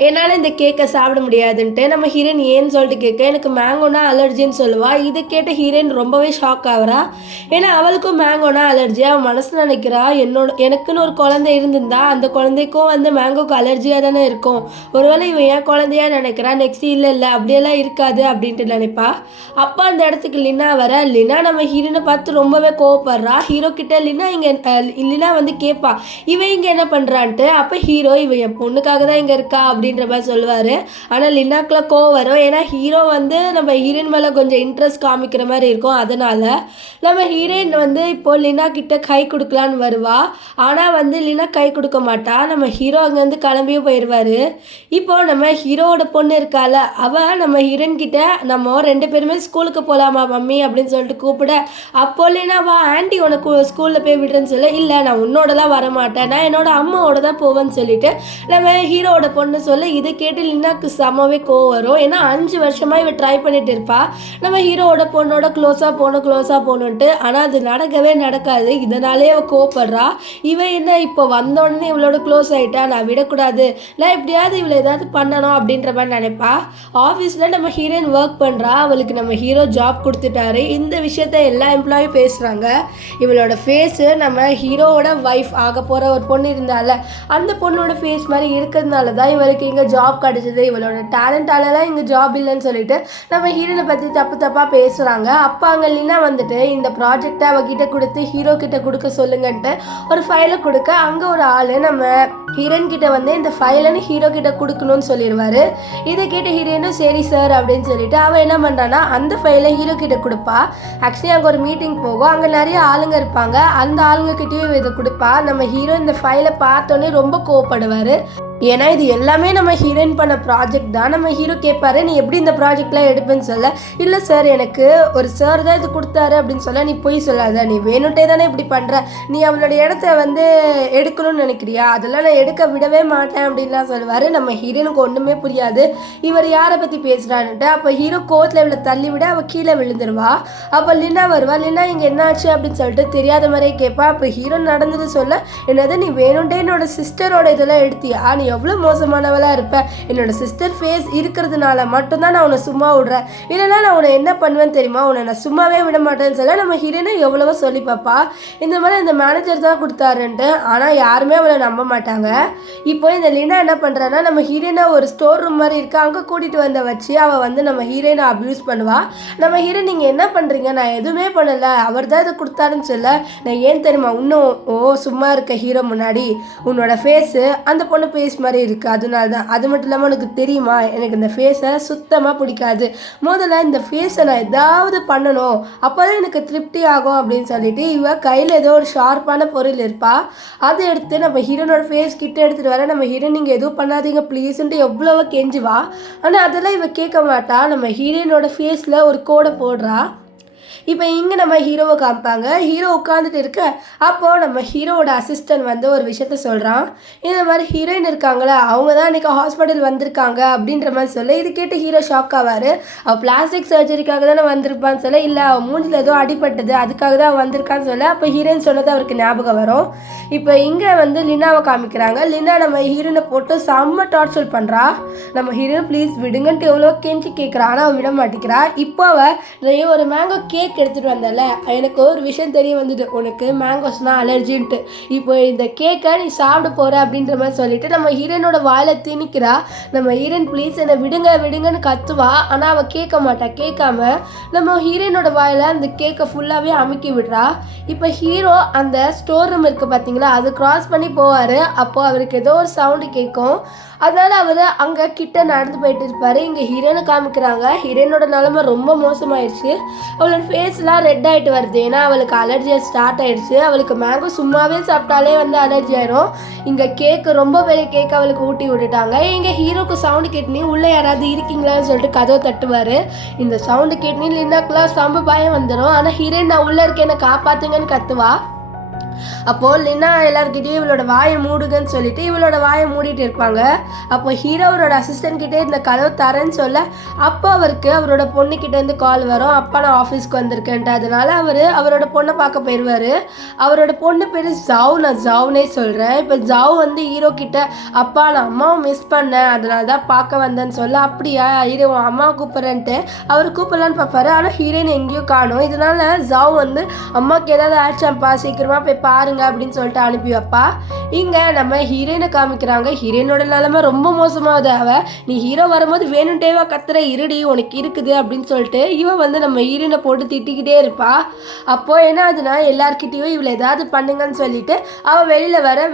என்னால் இந்த கேக்கை சாப்பிட முடியாதுன்ட்டு. நம்ம ஹீரோயின் ஏன்னு சொல்லிட்டு கேட்க, எனக்கு மேங்கோனா அலர்ஜின்னு சொல்லுவாள். இதை கேட்ட ஹீரோயின் ரொம்பவே ஷாக் ஆகுறா. ஏன்னா அவளுக்கும் மேங்கோனா அலர்ஜி. அவள் மனசில் நினைக்கிறா, எனக்குன்னு ஒரு குழந்தை இருந்திருந்தா அந்த குழந்தைக்கும் வந்து மேங்கோக்கு அலர்ஜியாக தானே இருக்கும், ஒருவேளை இவன் ஏன் குழந்தையா நினைக்கிறா. நெக்ஸ்ட் இல்லை அப்படியெல்லாம் இருக்காது அப்படின்ட்டு நினைப்பா. அப்போ அந்த இடத்துக்கு லினா வர, லினா நம்ம ஹீரோனை பார்த்து ரொம்பவே கோவப்படுறா. ஹீரோ கிட்ட லினா வந்து கேட்பா, இவன் இங்கே என்ன பண்ணுறான்ட்டு. அப்போ ஹீரோ, இவன் என் பொண்ணுக்காக தான் இங்கே இருக்கா அப்படின்ற மாதிரி சொல்லுவார். ஆனால் லினாக்குள்ள கோவம் வரும். ஏன்னா ஹீரோ வந்து நம்ம ஹீரோயின் மேலே கொஞ்சம் இன்ட்ரெஸ்ட் காமிக்கிற மாதிரி இருக்கும். அதனால் நம்ம ஹீரோயின் வந்து இப்போது லினா கிட்ட கை கொடுக்கலான்னு வருவா. ஆனால் வந்து லினா கை கொடுக்க மாட்டா. நம்ம ஹீரோ அங்கேருந்து கிளம்பியும் போயிடுவார். இப்போது நம்ம ஹீரோவோட பொண்ணு இருக்கால, அவள் நம்ம ஹீரோயின் கிட்ட நம்ம 2 பேருமே ஸ்கூலுக்கு போகலாமா மம்மி அப்படின்னு சொல்லிட்டு கூப்பிட, அப்போ லினா வா ஆண்டி உனக்கு ஸ்கூலில் போய் விடுறேன்னு சொல்ல, இல்லை நான் உன்னோடலாம் வரமாட்டேன், நான் என்னோட அம்மாவோட தான் போவேன்னு சொல்லிட்டு நம்ம ஹீரோவோட பொண்ணு சொல்ல, இதை கேட்டு லினாக்கு செம்மவே கோவம் வரும். ஏன்னா 5 வருஷமாக இவ ட்ரை பண்ணிட்டு இருப்பா நம்ம ஹீரோவோட பொண்ணோட க்ளோஸாக போகணுன்ட்டு. ஆனால் அது நடக்கவே நடக்காது. இதனாலே அவள் கோவப்படுறா. இவன் என்ன இப்போ வந்தோடனே இவளோட க்ளோஸ் ஆகிட்டா, நான் விடக்கூடாது, நான் எப்படியாவது இவளை ஏதாவது பண்ணணும் அப்படின்ற மாதிரி நினைப்பா. ஆஃபீஸில் நம்ம ஹீரோயின் ஒர்க் பண்ணுறா. அவளுக்கு நம்ம ஹீரோ ஜாப் கொடுத்துட்டாரு. இந்த விஷயத்த எல்லா எம்ப்ளாயும் பேசுகிறாங்க. இவளோட ஃபேஸு நம்ம ஹீரோவோட வைஃப் ஆக போகிற ஒரு பொண்ணு இருந்தால அந்த பொண்ணோட ஃபேஸ் மாதிரி இருக்கிறதுனால தான் இவளுக்கு இங்கே ஜாப் கிடச்சிது. இவளோட டேலண்டால தான் இங்கே ஜாப் இல்லைன்னு சொல்லிட்டு நம்ம ஹீரோனை பற்றி தப்பாக பேசுகிறாங்க. அப்போ அங்கே லினா வந்துட்டு இந்த ப்ராஜெக்டை அவகிட்ட கொடுத்து ஹீரோ கிட்ட கொடுக்க சொல்லுங்கன்ட்டு ஒரு ஃபைலை கொடுக்க, அங்கே ஒரு ஆள் நம்ம ஹீரோயின் கிட்ட வந்து இந்த ஃபைலன்னு ஹீரோ கிட்ட கொடுக்கணும்னு சொல்லிடுவார். இதை கேட்ட ஹீரோயினும் சரி சார் அப்படின்னு சொல்லிட்டு அவள் என்ன பண்ணுறான்னா அந்த ஃபைலை ஹீரோ கிட்ட கொடுப்பா. ஆக்சுவலி அங்கே ஒரு மீட்டிங் போகும். அங்கே நிறைய ஆளுங்க இருப்பாங்க. அந்த ஆளுங்க கிட்டேயும் இதை கொடுப்பா. நம்ம ஹீரோ இந்த ஃபைலை பார்த்தோன்னே ரொம்ப கோவப்படுவார். ஏன்னா இது எல்லாமே நம்ம ஹீரோயின் பண்ண ப்ராஜெக்ட் தான். நம்ம ஹீரோ கேட்பாரு, நீ எப்படி இந்த ப்ராஜெக்ட்லாம் எடுப்பேன்னு சொல்ல, இல்லை சார் எனக்கு ஒரு சார் தான் இது கொடுத்தாரு அப்படின்னு சொல்ல, நீ போய் சொல்லாத, நீ வேணுட்டே தானே இப்படி பண்ணுற, நீ அவளோட இடத்த வந்து எடுக்கணும்னு நினைக்கிறியா, அதெல்லாம் நான் எடுக்க விடவே மாட்டேன் அப்படின்லாம் சொல்லுவார். நம்ம ஹீரோனுக்கு ஒன்றுமே புரியாது, இவர் யாரை பற்றி பேசுகிறான்ட்டு. அப்போ ஹீரோ கோவத்தில் இவளை தள்ளி விட அவள் கீழே விழுந்துருவா. அப்போ லினா வருவா. லினா இங்கே என்ன ஆச்சு அப்படின்னு சொல்லிட்டு தெரியாத மாதிரியே கேட்பா. அப்போ ஹீரோ நடந்தது சொல்ல, என்னது நீ வேணுன்ட்டே என்னோட சிஸ்டரோட இதெல்லாம் எடுத்தியா, நீ எவ்வளோ மோசமானவளாக இருப்ப, என்னோட சிஸ்டர் ஃபேஸ் இருக்கிறதுனால மட்டும்தான் நான் உன்னை சும்மா விடுறேன், இல்லைனா நான் உன்னை என்ன பண்ணுவேன்னு தெரியுமா, உன்னை நான் சும்மாவே விட மாட்டேன்னு சொல்ல நம்ம ஹீரோனை எவ்வளவோ சொல்லி பார்ப்பா. இந்த மாதிரி இந்த மேனேஜர் தான் கொடுத்தாருன்ட்டு. ஆனால் யாருமே அவளை நம்ப மாட்டாங்க. இப்போ இந்த லினா என்ன பண்ணுறான்னா நம்ம ஹீரோனை ஒரு ஸ்டோர் ரூம் மாதிரி இருக்கா, அங்கே கூட்டிகிட்டு வந்த வச்சு அவள் வந்து நம்ம ஹீரோனை அப்யூஸ் பண்ணுவா. நம்ம ஹீரோ நீங்கள் என்ன பண்ணுறீங்க, நான் எதுவுமே பண்ணலை, அவர் தான் இதை கொடுத்தாருன்னு சொல்ல, நான் ஏன் தெரியுமா இன்னும் சும்மா இருக்க ஹீரோ முன்னாடி உன்னோட ஃபேஸு அந்த பொண்ணு ஃபேஸ் மாதிரி இருக்குது, அதனால தான். அது மட்டும் இல்லாமல் உனக்கு தெரியுமா எனக்கு இந்த ஃபேஸை சுத்தமாக பிடிக்காது, முதல்ல இந்த ஃபேஸை நான் ஏதாவது பண்ணணும் அப்போ தான் எனக்கு திருப்தி ஆகும் அப்படின்னு சொல்லிட்டு இவ கையில் ஏதோ ஒரு ஷார்ப்பான பொருள் இருப்பா. அதை எடுத்து நம்ம ஹீரோனோட ஃபேஸ் கிட்ட எடுத்துகிட்டு வர, நம்ம ஹீரோ நீங்கள் எதுவும் பண்ணாதீங்க ப்ளீஸ்ன்ட்டு எவ்வளவோ கெஞ்சுவா. ஆனால் அதெல்லாம் இவ கேட்க மாட்டா. நம்ம ஹீரோனோட ஃபேஸில் ஒரு கோடை போடுறா. இப்போ இங்கே நம்ம ஹீரோவை காமிப்பாங்க. ஹீரோ உட்காந்துட்டு இருக்க, அப்போது நம்ம ஹீரோவோட அசிஸ்டன்ட் வந்து ஒரு விஷயத்த சொல்கிறான். இந்த மாதிரி ஹீரோயின் இருக்காங்களே அவங்க தான் இன்றைக்கி ஹாஸ்பிட்டல் வந்திருக்காங்க அப்படின்ற மாதிரி சொல்ல, இது கேட்டு ஹீரோ ஷாக் ஆவார். அவள் பிளாஸ்டிக் சர்ஜரிக்காக தானே வந்திருப்பான்னு சொல்ல, இல்லை அவள் மூஞ்சில் ஏதோ அடிபட்டது அதுக்காக தான் அவள் வந்திருக்கான்னு சொல்ல, அப்போ ஹீரோயின் சொன்னது அவருக்கு ஞாபகம் வரும். இப்போ இங்கே வந்து லினாவை காமிக்கிறாங்க. லினா நம்ம ஹீரோனை போட்டு செம்ம டார்ச்சர் பண்ணுறா. நம்ம ஹீரோயின் ப்ளீஸ் விடுங்கன்ட்டு எவ்வளோ கெஞ்சி கேட்குறா, ஆனால் அவள் விட மாட்டேங்கிறா. இப்போ அவள் ஒரு மேங்கோ கேக் கேக் எடுத்துகிட்டு வந்தல, எனக்கு ஒரு விஷயம் தெரிய வந்துட்டு, உனக்கு மேங்கோஸ்னால் அலர்ஜின்ட்டு. இப்போ இந்த கேக்கை நீ சாப்பிட போகிற அப்படின்ற மாதிரி சொல்லிட்டு நம்ம ஹீரோனோட வாயில திணிக்கிறா. நம்ம ஹீரோயின் ப்ளீஸ் என்னை விடுங்க விடுங்கன்னு கத்துவா. ஆனால் அவள் கேட்க மாட்டா. கேட்காம நம்ம ஹீரோயினோட வாயில் அந்த கேக்கை ஃபுல்லாகவே அமுக்கி விடுறா. இப்போ ஹீரோ அந்த ஸ்டோர் ரூம் இருக்குது பார்த்தீங்களா, அது க்ராஸ் பண்ணி போவார். அப்போது அவருக்கு ஏதோ ஒரு சவுண்டு கேட்கும். அதனால் அவர் அங்கே கிட்ட நடந்து போயிட்டு இருப்பார். இங்கே ஹீரோனை காமிக்கிறாங்க. ஹீரோனோட நிலமை ரொம்ப மோசமாயிடுச்சு. அவளோட ஃபேஸ்லாம் ரெட் ஆகிட்டு வருது. ஏன்னா அவளுக்கு அலர்ஜியாக ஸ்டார்ட் ஆகிடுச்சு. அவளுக்கு மேங்கோ சும்மாவே சாப்பிட்டாலே வந்து அலர்ஜி ஆயிரும். இங்கே கேக்கு ரொம்ப பெரிய கேக் அவளுக்கு ஊட்டி விட்டுட்டாங்க. இங்கே ஹீரோக்கு சவுண்டு கேட்டுனே உள்ளே யாராவது இருக்கீங்களான்னு சொல்லிட்டு கதவை தட்டுவார். இந்த சவுண்டு கேட்டுனே லினாக்கெலாம் செம்ம பயம் வந்துடும். ஆனால் ஹீரோயின் நான் உள்ளே இருக்கேன் என்னை காப்பாற்றுங்கன்னு கத்துவா. அப்போது லினா எல்லாருக்கிட்டையும் இவளோட வாயை மூடுங்கன்னு சொல்லிட்டு இவளோட வாயை மூடிட்டு இருப்பாங்க. அப்போ ஹீரோவரோட அசிஸ்டன்ட் கிட்டே இந்த கதவு தரேன்னு சொல்ல அப்போ அவருக்கு அவரோட பொண்ணுக்கிட்டேருந்து கால் வரும். அப்பா நான் ஆஃபீஸ்க்கு வந்திருக்கேன்ட்டு. அதனால அவரோட பொண்ணை பார்க்க போயிடுவார். அவரோட பொண்ணு பேர் ஜாவ். நான் ஜாவ்னே சொல்கிறேன். இப்போ ஜாவ் வந்து ஹீரோ கிட்ட அப்பா நான் அம்மாவை மிஸ் பண்ணேன், அதனால தான் பார்க்க வந்தேன்னு சொல்ல அப்படியா ஹீரோ அம்மா கூப்பிட்றேன்ட்டு அவர் கூப்பிடலான்னு பார்ப்பாரு. ஆனால் ஹீரோயின் எங்கேயும் காணும். இதனால ஜாவ் வந்து அம்மாவுக்கு ஏதாவது ஆச்சாம்ப்பா சீக்கிரமாக போய் பாருங்க அப்படின்னு சொல்லிட்டு அனுப்பி வைப்பா. இங்கே நம்ம ஹீரோயினை காமிக்கிறாங்க. ஹீரோயினோட நிலைமை ரொம்ப மோசமாகுது. நீ ஹீரோ வரும்போது வேணுன்ட்டேவா கத்துற, இருடி உனக்கு இருக்குது அப்படின்னு சொல்லிட்டு இவன் வந்து நம்ம ஹீரோயினை போட்டு திட்டிக்கிட்டே இருப்பா. அப்போது என்ன ஆகுதுன்னா எல்லார்கிட்டையும் இவளை ஏதாவது பண்ணுங்கன்னு சொல்லிட்டு அவள்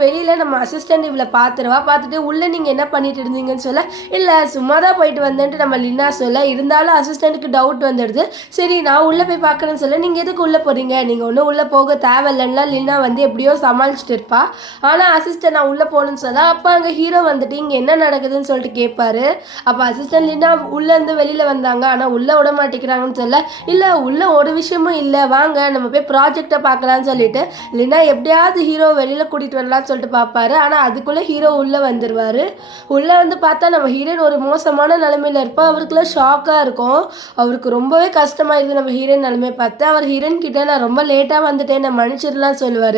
வெளியில் நம்ம அசிஸ்டன்ட் இவளை பார்த்துட்டு உள்ளே நீங்கள் என்ன பண்ணிட்டு இருந்தீங்கன்னு சொல்ல இல்லை சும்மா தான் போயிட்டு வந்தேன்ட்டு நம்ம லினா சொல்ல இருந்தாலும் அசிஸ்டண்ட்டுக்கு டவுட் வந்துடுது. சரி நான் உள்ளே போய் பார்க்குறேன்னு சொல்ல நீங்கள் எதுக்கு உள்ளே போகிறீங்க, நீங்கள் ஒன்றும் உள்ளே போக தேவையில்லைன்னா லினா வந்து எப்படியோ சமாளிச்சுட்டு இருப்பா. ஆனால் அசிஸ்டன்ட் நான் உள்ளே போகணுன்னு சொல்ல அப்போ அங்கே ஹீரோ வந்துட்டு இங்கே என்ன நடக்குதுன்னு சொல்லிட்டு கேட்பாரு. அப்போ அசிஸ்டன்ட் லினா உள்ளேருந்து வெளியில் வந்தாங்க, ஆனால் உள்ளே விட மாட்டேங்கிறாங்கன்னு சொல்ல இல்லை உள்ளே ஒரு விஷயமும் இல்லை வாங்க நம்ம போய் ப்ராஜெக்டை பார்க்கலான்னு சொல்லிட்டு லினா எப்படியாவது ஹீரோ வெளியில் கூட்டிகிட்டு வரலான்னு சொல்லிட்டு பார்ப்பாரு. ஆனால் அதுக்குள்ளே ஹீரோ உள்ளே வந்துடுவார். உள்ளே வந்து பார்த்தா நம்ம ஹீரோயின் ஒரு மோசமான நிலைமையில் இருப்போம். அவருக்குள்ள ஷாக்காக இருக்கும். அவருக்கு ரொம்பவே கஷ்டமாயிருது நம்ம ஹீரோயின் நிலைமையை பார்த்து. அவர் ஹீரோயின் கிட்டே நான் ரொம்ப லேட்டாக வந்துட்டேன் நான் மன்னிச்சிடலாம் சொல்லுவார்.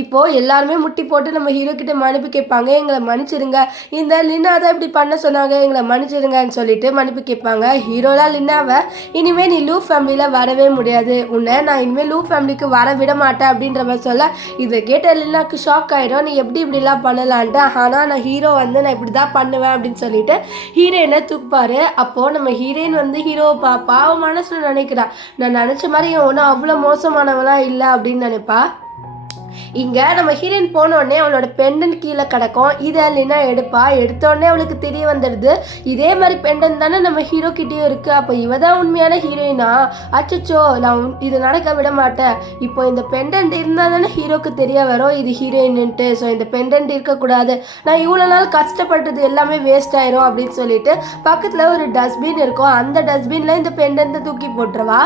இப்போது எல்லாருமே முட்டி போட்டு நம்ம ஹீரோ கிட்ட மன்னிப்பு கேட்பாங்க. எங்களை மன்னிச்சிடுங்க, இந்த லினா தான் இப்படி பண்ண சொன்னாங்க, எங்களை மன்னிச்சிடுங்கன்னு சொல்லிட்டு மன்னிப்பு கேட்பாங்க. ஹீரோலாம் லினாவை இனிமேல் நீ லூ ஃபேமிலியில் வரவே முடியாது, உன்னை நான் இனிமேல் லூ ஃபேமிலிக்கு வர விட மாட்டேன் அப்படின்ற மாதிரி சொல்ல இதை கேட்ட லினாக்கு ஷாக் ஆகிடும். நீ எப்படி இப்படிலாம் பண்ணலான்ட்டு. ஆனால் நான் ஹீரோ வந்து நான் இப்படி தான் பண்ணுவேன் அப்படின்னு சொல்லிட்டு ஹீரோயினை தூக்குப்பாரு. அப்போது நம்ம ஹீரோயின் வந்து ஹீரோவை பாவம் மனசில் நினைக்கிறா. நான் நினச்ச மாதிரி ஒன்றும் அவ்வளோ மோசமானவளாம் இல்லை அப்படின்னு நினைப்பா. இங்கே நம்ம ஹீரோயின் போனோடனே அவளோட பெண்டன் கீழே கிடக்கும். இதை லினா எடுத்தோடனே அவளுக்கு தெரிய வந்துடுது இதே மாதிரி பெண்டன் தானே நம்ம ஹீரோ கிட்டேயும் இருக்குது. அப்போ இவ தான் உண்மையான ஹீரோயினா, அச்சோ நான் இது நடக்க விட மாட்டேன். இப்போ இந்த பெண்டன்ட் இருந்தால் தானே ஹீரோக்கு தெரிய வரும் இது ஹீரோயின்ட்டு. ஸோ இந்த பெண்டன்ட் இருக்கக்கூடாது, நான் இவ்வளோ நாள் கஷ்டப்பட்டது எல்லாமே வேஸ்ட் ஆயிரும் அப்படின்னு சொல்லிட்டு பக்கத்தில் ஒரு டஸ்ட்பின் இருக்கும். அந்த டஸ்ட்பினில் இந்த பெண்டன்ட்டை தூக்கி போட்டுருவா.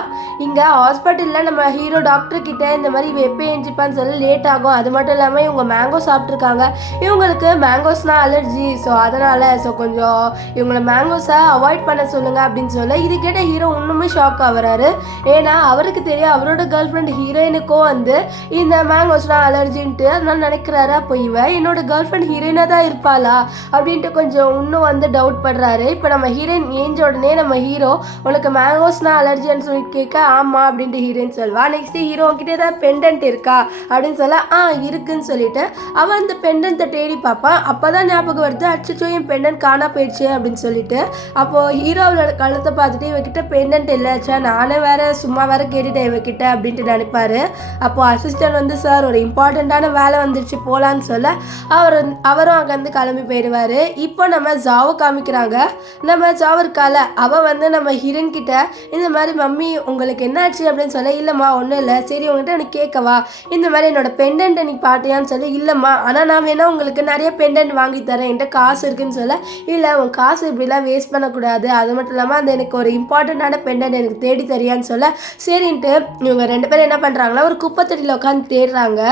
இங்கே ஹாஸ்பிட்டலில் நம்ம ஹீரோ டாக்டர் கிட்ட இந்த மாதிரி எப்போ எஞ்சிப்பான்னு சொல்லி லேட் ஆகும். அது மட்டும் இல்லாமல் இவங்க மேங்கோ சாப்பிட்ருக்காங்க, இவங்களுக்கு மேங்கோஸ்னால் அலர்ஜி. ஸோ அதனால் கொஞ்சம் இவங்களை மேங்கோஸை அவாய்ட் பண்ண சொல்லுங்கள் அப்படின்னு சொல்ல இது கேட்ட ஹீரோ இன்னுமே ஷாக் ஆகிறாரு. ஏன்னா அவருக்கு தெரியும் அவரோட கேர்ள் ஃப்ரெண்ட் ஹீரோயினுக்கும் வந்து இந்த மேங்கோஸ்னால் அலர்ஜின்ட்டு. அதனால நினைக்கிறாரு அப்போ என்னோட கேர்ள் ஃப்ரெண்ட் ஹீரோயினாக தான் இருப்பாளா அப்படின்ட்டு கொஞ்சம் இன்னும் வந்து டவுட் படுறாரு. இப்போ நம்ம ஹீரோயின் ஏஞ்ச உடனே நம்ம ஹீரோ உனக்கு மேங்கோஸ்னால் அலர்ஜின்னு சொல்லி கேட்க ஆமாம் அப்படின்ட்டு ஹீரோயின் சொல்வா. நெக்ஸ்ட் ஹீரோ கிட்டே ஏதாவது பெண்டன்ட் இருக்கா அப்படின்னு சொல்ல இருக்குன்னு சொல்லிட்டு அவன் அந்த பெண்டன்ட்டை தேடி பார்ப்பான். அப்போ தான் ஞாபகம் வருது அச்சோ என் பெண்டன்ட் காணா போயிடுச்சு அப்படின்னு சொல்லிட்டு. அப்போது ஹீரோவோட கழுத்தை பார்த்துட்டு இவகிட்ட பெண்டன்ட் இல்லைச்சா நானே சும்மா கேட்டுட்டேன் இவகிட்ட அப்படின்ட்டு நினைப்பாரு. அப்போது அசிஸ்டன்ட் வந்து சார் ஒரு இம்பார்ட்டண்ட்டான வேலை வந்துருச்சு போகலான்னு சொல்ல அவரும் அங்கேருந்து கிளம்பி போயிடுவார். இப்போ நம்ம ஜாவை காமிக்கிறாங்க. நம்ம ஜாவ் இருக்கால அவள் வந்து நம்ம ஹீரோயின் கிட்ட இந்த மாதிரி மம்மி உங்களுக்கு என்னாச்சு அப்படின்னு சொல்ல இல்லைம்மா ஒன்றும் இல்லை, சரி உங்கள்கிட்ட எனக்கு கேட்கவா இந்த மாதிரி என்னோட பெண்டன்ட் நீ பாட்டியான்னு சொல்லி இல்லைம்மா ஆனால் நான் வேணா உங்களுக்கு நிறைய பெண்டன்ட் வாங்கி தரேன் என்கிட்ட காசு இருக்குன்னு சொல்ல இல்லை உன் காசு இப்படிலாம் வேஸ்ட் பண்ணக்கூடாது, அது மட்டும் இல்லாமல் அந்த எனக்கு ஒரு இம்பார்ட்டண்ட்டான பெண்டன்ட் எனக்கு தேடி தரியான்னு சொல்ல சரின்ட்டு இவங்க ரெண்டு பேரும் என்ன பண்ணுறாங்களா ஒரு குப்பைத்தொட்டியில் உட்காந்து தேடுறாங்க.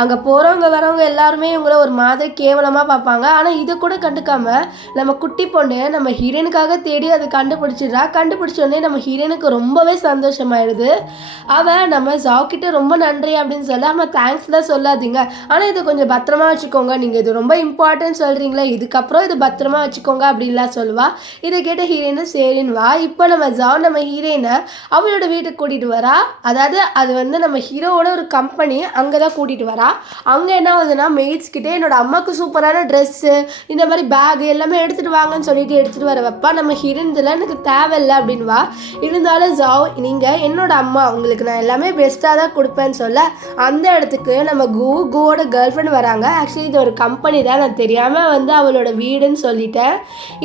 அங்கே போகிறவங்க வரவங்க எல்லாருமே இவங்கள ஒரு மாதிரி கேவலமாக பார்ப்பாங்க. ஆனால் இதை கூட கண்டுக்காம நம்ம குட்டி பொண்ணு நம்ம ஹீரோனுக்காக தேடி அதை கண்டுபிடிச்சோடனே நம்ம ஹீரோனுக்கு ரொம்பவே சந்தோஷமாயிடுது. அவன் நம்ம ஜாவ் கிட்ட ரொம்ப நன்றி அப்படின்னு சொல்ல அவன் தேங்க்ஸ் நேரத்தில் சொல்லாதீங்க, ஆனால் இதை கொஞ்சம் பத்திரமா வச்சுக்கோங்க, நீங்கள் இது ரொம்ப இம்பார்ட்டன்ட் சொல்கிறீங்களே, இதுக்கப்புறம் இது பத்திரமா வச்சுக்கோங்க அப்படின்லாம் சொல்லுவா. இதை கேட்ட ஹீரோயினும் சரின்னு வா. இப்போ நம்ம ஜாவ் நம்ம ஹீரோயினை அவளோட வீட்டுக்கு கூட்டிகிட்டு வரா. அதாவது அது வந்து நம்ம ஹீரோவோட ஒரு கம்பெனி, அங்கே தான் கூட்டிகிட்டு வரா. அங்கே என்ன ஆகுதுன்னா மெய்ட்ஸ்கிட்டே என்னோட அம்மாவுக்கு சூப்பரான ட்ரெஸ்ஸு இந்த மாதிரி பேகு எல்லாமே எடுத்துகிட்டு வாங்கன்னு சொல்லிட்டு எடுத்துகிட்டு வர வைப்பா. நம்ம ஹீரோயின் இதெல்லாம் எனக்கு தேவையில்லை அப்படின்வா. இருந்தாலும் ஜாவ் நீங்கள் என்னோட அம்மா, உங்களுக்கு நான் எல்லாமே பெஸ்ட்டாக தான் கொடுப்பேன்னு சொல்ல அந்த இடத்துக்கு நம்ம கூவோட கேர்ள் ஃப்ரெண்ட் வராங்க. ஆக்சுவலி இது ஒரு கம்பெனி தான், நான் தெரியாமல் வந்து அவளோட வீடுன்னு சொல்லிட்டேன்.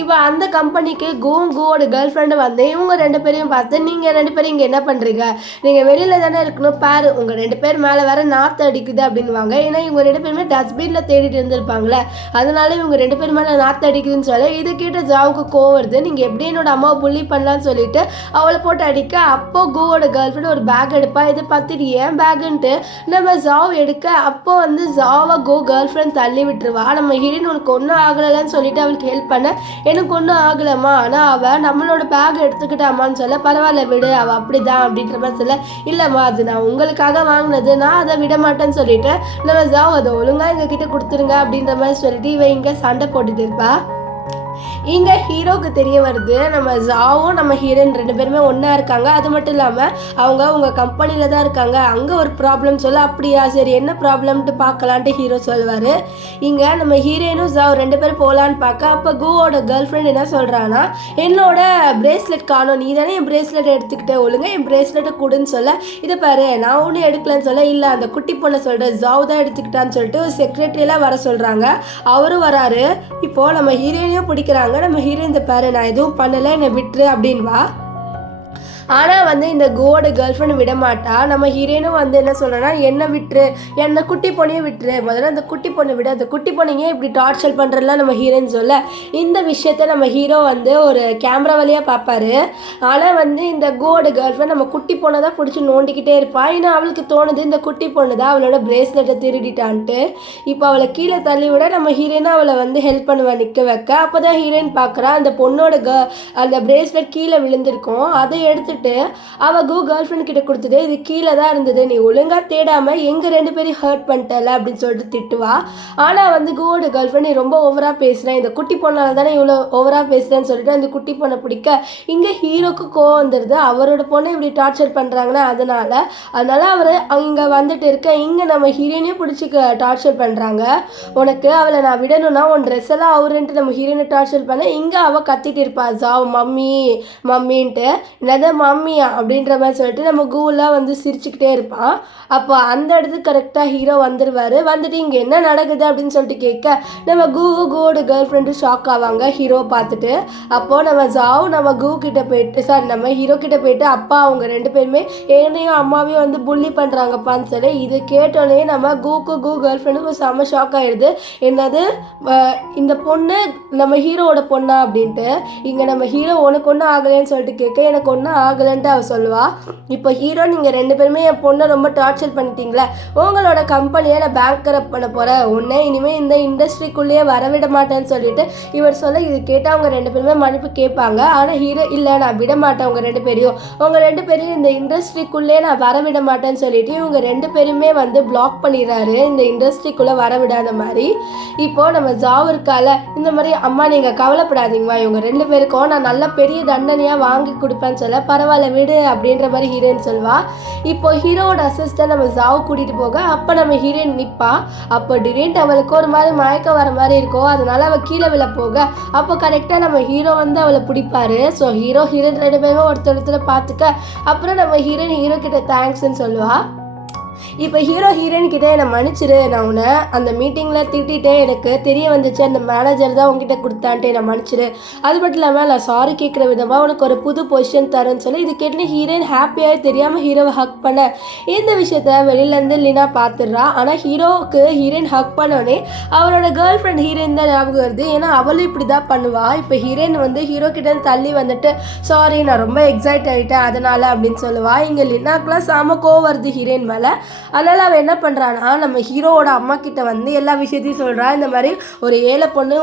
இப்போ அந்த கம்பெனிக்கு கூவோட கேர்ள் ஃப்ரெண்டு வந்து இவங்க 2 பேரையும் பார்த்து, நீங்கள் 2 பேரும் இங்கே என்ன பண்ணுறீங்க, நீங்கள் வெளியில் தானே இருக்கணும், பாரு உங்கள் 2 பேர் மேலே வேற நாற்று அடிக்குது அப்படின்வாங்க. ஏன்னா இவங்க 2 பேருமே டஸ்ட்பினில் தேடிட்டு இருந்திருப்பாங்களே, அதனால இவங்க 2 பேர் மேலே நாற்று அடிக்குதுன்னு சொல்ல இதை கேட்ட ஜாவுக்கு கோவம் வருது. நீங்கள் எப்படி என்னோட அம்மாவை புள்ளி பண்ணலான்னு சொல்லிட்டு அவளை போட்டு அடிக்க, அப்போ கூவோட கேர்ள் ஃப்ரெண்ட் ஒரு பேக் எடுப்பா. இதை பார்த்துட்டு ஏன் பேக்குன்ட்டு நம்ம ஜாவ் எடுக்க, அப்போ வந்து ஜாவை கேர்ள் ஃப்ரெண்ட் தள்ளி விட்டுருவா. நம்ம ஹீரோயின் உனக்கு ஒன்றும் ஆகலைன்னு சொல்லிட்டு அவளுக்கு ஹெல்ப் பண்ண, எனக்கு ஒன்றும் ஆகலைம்மா, ஆனால் அவள் நம்மளோட பேக் எடுத்துக்கிட்டாமான்னு சொல்ல, பரவாயில்ல விடு அவள் அப்படிதான் அப்படின்ற மாதிரி சொல்ல, இல்லைம்மா அது நான் உங்களுக்காக வாங்கினது, நான் அதை விட மாட்டேன்னு சொல்லிட்டு நம்ம ஜாவ் அதை ஒழுங்காக எங்ககிட்ட கொடுத்துருங்க அப்படின்ற மாதிரி சொல்லிட்டு இவன் இங்கே சண்டை போட்டுட்டு இருப்பா. இங்கே ஹீரோவுக்கு தெரிய வருது நம்ம ஜாவும் நம்ம ஹீரோயின் 2 பேருமே ஒன்றா இருக்காங்க. அது மட்டும் இல்லாமல் அவங்க உங்கள் கம்பெனியில் தான் இருக்காங்க, அங்கே ஒரு ப்ராப்ளம் சொல்ல, அப்படியா சரி என்ன ப்ராப்ளம்ட்டு பார்க்கலான்ட்டு ஹீரோ சொல்லுவார். இங்கே நம்ம ஹீரோயினும் ஜாவ் 2 பேரும் போகலான்னு பார்க்க, அப்போ கூவோட கேர்ள் ஃப்ரெண்ட் என்ன சொல்கிறான்னா, என்னோட பிரேஸ்லெட் காணும், நீ தானே என் பிரேஸ்லெட் எடுத்துக்கிட்டே, ஒழுங்காக என் பிரேஸ்லெட்டை கொடுன்னு சொல்ல, இதை பாரு நான் ஒன்றும் எடுக்கலன்னு சொல்ல, இல்லை அந்த குட்டி பொண்ணை சொல்கிறேன் ஜாவ் தான் எடுத்துக்கிட்டான்னு சொல்லிட்டு ஒரு செக்ரட்டரியெல்லாம் வர சொல்கிறாங்க. அவரும் வராரு. இப்போது நம்ம ஹீரோயினையும் பிடிக்கிறாங்க. நம்ம ஹீரோயின் இந்த பாரு நான் எதுவும் பண்ணலை, என்னை விட்டுரு அப்படின்வா. ஆனால் வந்து இந்த கூவோட கேர்ள் ஃப்ரெண்ட் விட மாட்டா. நம்ம ஹீரோயினும் வந்து என்ன சொல்கிறேன்னா, என்னை விட்டுரு, என்னை குட்டி பொண்ணையும் விட்டுரு, முதல்ல அந்த குட்டி பொண்ணை விட, அந்த குட்டி பொண்ணைங்க இப்படி டார்ச்சர் பண்ணுறதுலாம் நம்ம ஹீரோயின் சொல்ல, இந்த விஷயத்த நம்ம ஹீரோ வந்து ஒரு கேமரா வழியாக பார்ப்பாரு. ஆனால் வந்து இந்த கூவோட கேர்ள் ஃப்ரெண்ட் நம்ம குட்டி பொண்ணை தான் பிடிச்சி நோண்டிக்கிட்டே இருப்பாள். ஏன்னா அவளுக்கு தோணுது இந்த குட்டி பொண்ணு தான் அவளோட பிரேஸ்லெட்டை திருடிட்டான்ட்டு. இப்போ அவளை கீழே தள்ளி விட நம்ம ஹீரோயினும் அவளை வந்து ஹெல்ப் பண்ணுவேன் நிற்க வைக்க. அப்போ தான் ஹீரோயின் பார்க்குறா அந்த பொண்ணோட அந்த பிரேஸ்லெட் கீழே விழுந்திருக்கும். அதை எடுத்து அவ கேர்ள் ஃப்ரெண்ட் கிட்ட கொடுத்துட்டு, இது கீழே தான் இருந்தது, நீ ஒழுங்கா தேடாம எங்க 2 பேரும் ஹர்ட் பண்ணிட்டல அப்படின்னு சொல்லிட்டு திட்டுவா. ஆனா வந்து கூவோட கேர்ள் ஃப்ரெண்ட் நீ ரொம்ப ஓவரா பேசுறேன், இந்த குட்டி பொண்ணால தானே இவ்வளோ ஓவரா பேசுறேன்னு சொல்லிட்டு அந்த குட்டி பொண்ணை பிடிக்க, இங்க ஹீரோக்கு கோவம் வந்துடுது. அவரோட பொண்ணை இப்படி டார்ச்சர் பண்றாங்கன்னா அதனால அவர் இங்க வந்துட்டு இருக்க, இங்க நம்ம ஹீரோனையும் பிடிச்சி டார்ச்சர் பண்றாங்க. உனக்கு அவளை நான் விடணும்னா உன் ட்ரெஸ் எல்லாம் அவருன்ட்டு நம்ம ஹீரோனை டார்ச்சர் பண்ண, இங்க அவ கத்திட்டு இருப்பா ஜாவ் மம்மி மம்மின்ட்டு, என்னது மம்மியா அப்படின்ற மாதிரி சொல்லிட்டு நம்ம கூலாம் வந்து சிரிச்சுக்கிட்டே இருப்பான். அப்போ அந்த இடத்துக்கு கரெக்டாக ஹீரோ வந்துடுவார். வந்துட்டு இங்கே என்ன நடக்குது அப்படின்னு சொல்லிட்டு கேட்க, நம்ம கூவோட கேர்ள் ஃப்ரெண்டு ஷாக் ஆவாங்க ஹீரோ பார்த்துட்டு. அப்போது நம்ம ஜாவ் நம்ம நம்ம ஹீரோ கிட்ட போயிட்டு, அப்பா அவங்க 2 பேருமே என்னையும் அம்மாவையும் வந்து புள்ளி பண்ணுறாங்கப்பான்னு சொல்லி, இது கேட்டோடனே நம்ம கூ கேர்ள் ஃப்ரெண்டுக்கு செம்ம ஷாக் ஆகிடுது. என்னது இந்த பொண்ணு நம்ம ஹீரோவோட பொண்ணா அப்படின்ட்டு. இங்கே நம்ம ஹீரோ உனக்கு ஒன்றும் ஆகலைன்னு சொல்லிட்டு கேட்க, எனக்கு ஒன்றும் ஆகலைன்ட்டு அவள் சொல்லுவா. இப்போ ஹீரோ நீங்கள் 2 பேருமே என் பொண்ணை ரொம்ப டார்ச்சர் பண்ணிட்டீங்களே, உங்களோட கம்பெனியை நான் பேங்க் கரப்ட் பண்ண போகிறேன், உன்னை இனிமேல் இந்த இண்டஸ்ட்ரிக்குள்ளேயே வரவிட மாட்டேன்னு சொல்லிட்டு இவர் சொல்ல, இது கேட்டால் அவங்க 2 பேருமே மன்னிப்பு கேட்பாங்க. ஆனால் ஹீரோ இல்லை நான் விட மாட்டேன் உங்கள் 2 பேரையும் இந்த இண்டஸ்ட்ரிக்குள்ளேயே நான் வரவிட மாட்டேன்னு சொல்லிட்டு இவங்க 2 பேருமே வந்து பிளாக் பண்ணிடுறாரு, இந்த இண்டஸ்ட்ரிக்குள்ளே வரவிடாத மாதிரி. இப்போது நம்ம ஜாவ் இருக்கால, இந்த மாதிரி அம்மா நீங்கள் கவலைப்படாதீங்கம்மா, இவங்க 2 பேருக்கும் நான் நல்ல பெரிய தண்டனையாக வாங்கி கொடுப்பேன்னு சொல்ல, பரவாயில்ல விடு அப்படின்ற மாதிரி ஹீரோயின் சொல்வா. இப்போ ஹீரோவோட அசிஸ்டன்ட் நம்ம ஜாவ் கூட்டிட்டு போக, அப்போ நம்ம ஹீரோயின் நிற்பா. அப்போ திடீர்னு அவளுக்கு ஒரு மாதிரி மயக்கம் வர மாதிரி இருக்கும், அதனால அவள் கீழே விழ போக, அப்போ கரெக்டாக நம்ம ஹீரோ வந்து அவளை பிடிப்பாரு. ஸோ ஹீரோயின் 2 பேருமே ஒருத்தர் பார்த்துக்க, அப்புறம் நம்ம ஹீரோ கிட்ட தேங்க்ஸ்ன்னு சொல்லுவா. இப்போ ஹீரோயின் கிட்டே என்னை மன்னிச்சிரு, நான் உன்னை அந்த மீட்டிங்கில் திட்டிகிட்டே எனக்கு தெரிய வந்துச்சு அந்த மேனேஜர் தான் உங்ககிட்ட கொடுத்தான்ட்டு என்னை மன்னிச்சிரு, அது மட்டும் இல்லாமல் நான் சாரி கேட்குற விதமாக உனக்கு ஒரு புது பொசிஷன் தரேன்னு சொல்லி இது கேட்டு ஹீரோயின் ஹாப்பியாக தெரியாமல் ஹீரோவை ஹக் பண்ண, இந்த விஷயத்த வெளியிலேருந்து லீனா பார்த்துடுறா. ஆனால் ஹீரோயின் ஹக் பண்ணோடனே அவரோட கேர்ள் ஃப்ரெண்ட் ஹீரோயின் தான் ஞாபகம் வருது. ஏன்னா அவளும் இப்படி தான் பண்ணுவாள். இப்போ ஹீரோயின் வந்து ஹீரோ கிட்ட தள்ளி வந்துட்டு, சாரி நான் ரொம்ப எக்ஸைட் ஆகிட்டேன் அதனால் அப்படின்னு சொல்லுவாள். இங்கே லீனாக்கெலாம் செம கோவம் வருது ஹீரோயின் மேலே. அதனால் அவள் என்ன பண்ணுறான்னா நம்ம ஹீரோவோட அம்மா கிட்ட வந்து எல்லா விஷயத்தையும் சொல்கிறா. இந்த மாதிரி ஒரு ஏழை பொண்ணு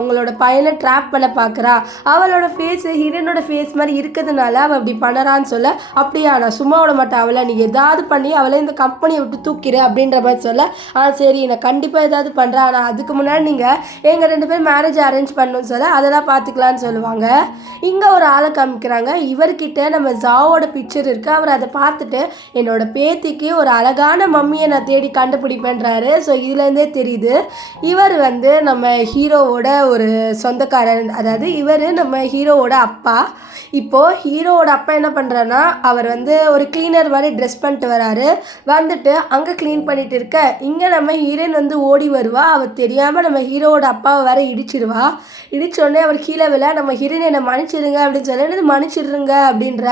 உங்களோட பையனை ட்ராப் பண்ண பார்க்குறா, அவளோட ஃபேஸ் ஹீரோனோட ஃபேஸ் மாதிரி இருக்கிறதுனால அவள் அப்படி பண்ணுறான்னு சொல்ல, அப்படியா நான் சும்மா விட மாட்டேன் அவளை, நீ ஏதாவது பண்ணி அவளை இந்த கம்பெனியை விட்டு தூக்கிடு அப்படின்ற மாதிரி சொல்ல, சரி நான் கண்டிப்பாக ஏதாவது பண்ணுறேன், ஆனால் அதுக்கு முன்னாடி நீங்கள் எங்கள் 2 பேர் மேரேஜ் அரேஞ்ச் பண்ணணும்னு சொல்ல அதெல்லாம் பார்த்துக்கலான்னு சொல்லுவாங்க. இங்கே ஒரு ஆளை காமிக்கிறாங்க. இவர்கிட்ட நம்ம ஜாவோட பிக்சர் இருக்குது. அவர் அதை பார்த்துட்டு என்னோட பேத்திக்கு ஒரு அழகான மம்மியை நான் தேடி கண்டுபிடிப்பேன்றாரு. ஸோ இதுலேருந்தே தெரியுது இவர் வந்து நம்ம ஹீரோவோட ஒரு சொந்தக்காரன், அதாவது இவர் நம்ம ஹீரோவோட அப்பா. இப்போது ஹீரோவோட அப்பா என்ன பண்ணுறாருன்னா அவர் வந்து ஒரு கிளீனர் மாதிரி ட்ரெஸ் பண்ணிட்டு வராரு. வந்துட்டு அங்கே க்ளீன் பண்ணிட்டு இருக்க இங்கே நம்ம ஹீரோயின் வந்து ஓடி வருவா. அவள் தெரியாமல் நம்ம ஹீரோவோட அப்பாவை வேற இடிச்சிடுவா. இடிச்சோடனே அவர் கீழே விழ நம்ம ஹீரோயின் என்னை மன்னிச்சிடுங்க அப்படின்னு சொல்லி மன்னிச்சிடுங்க அப்படின்ற,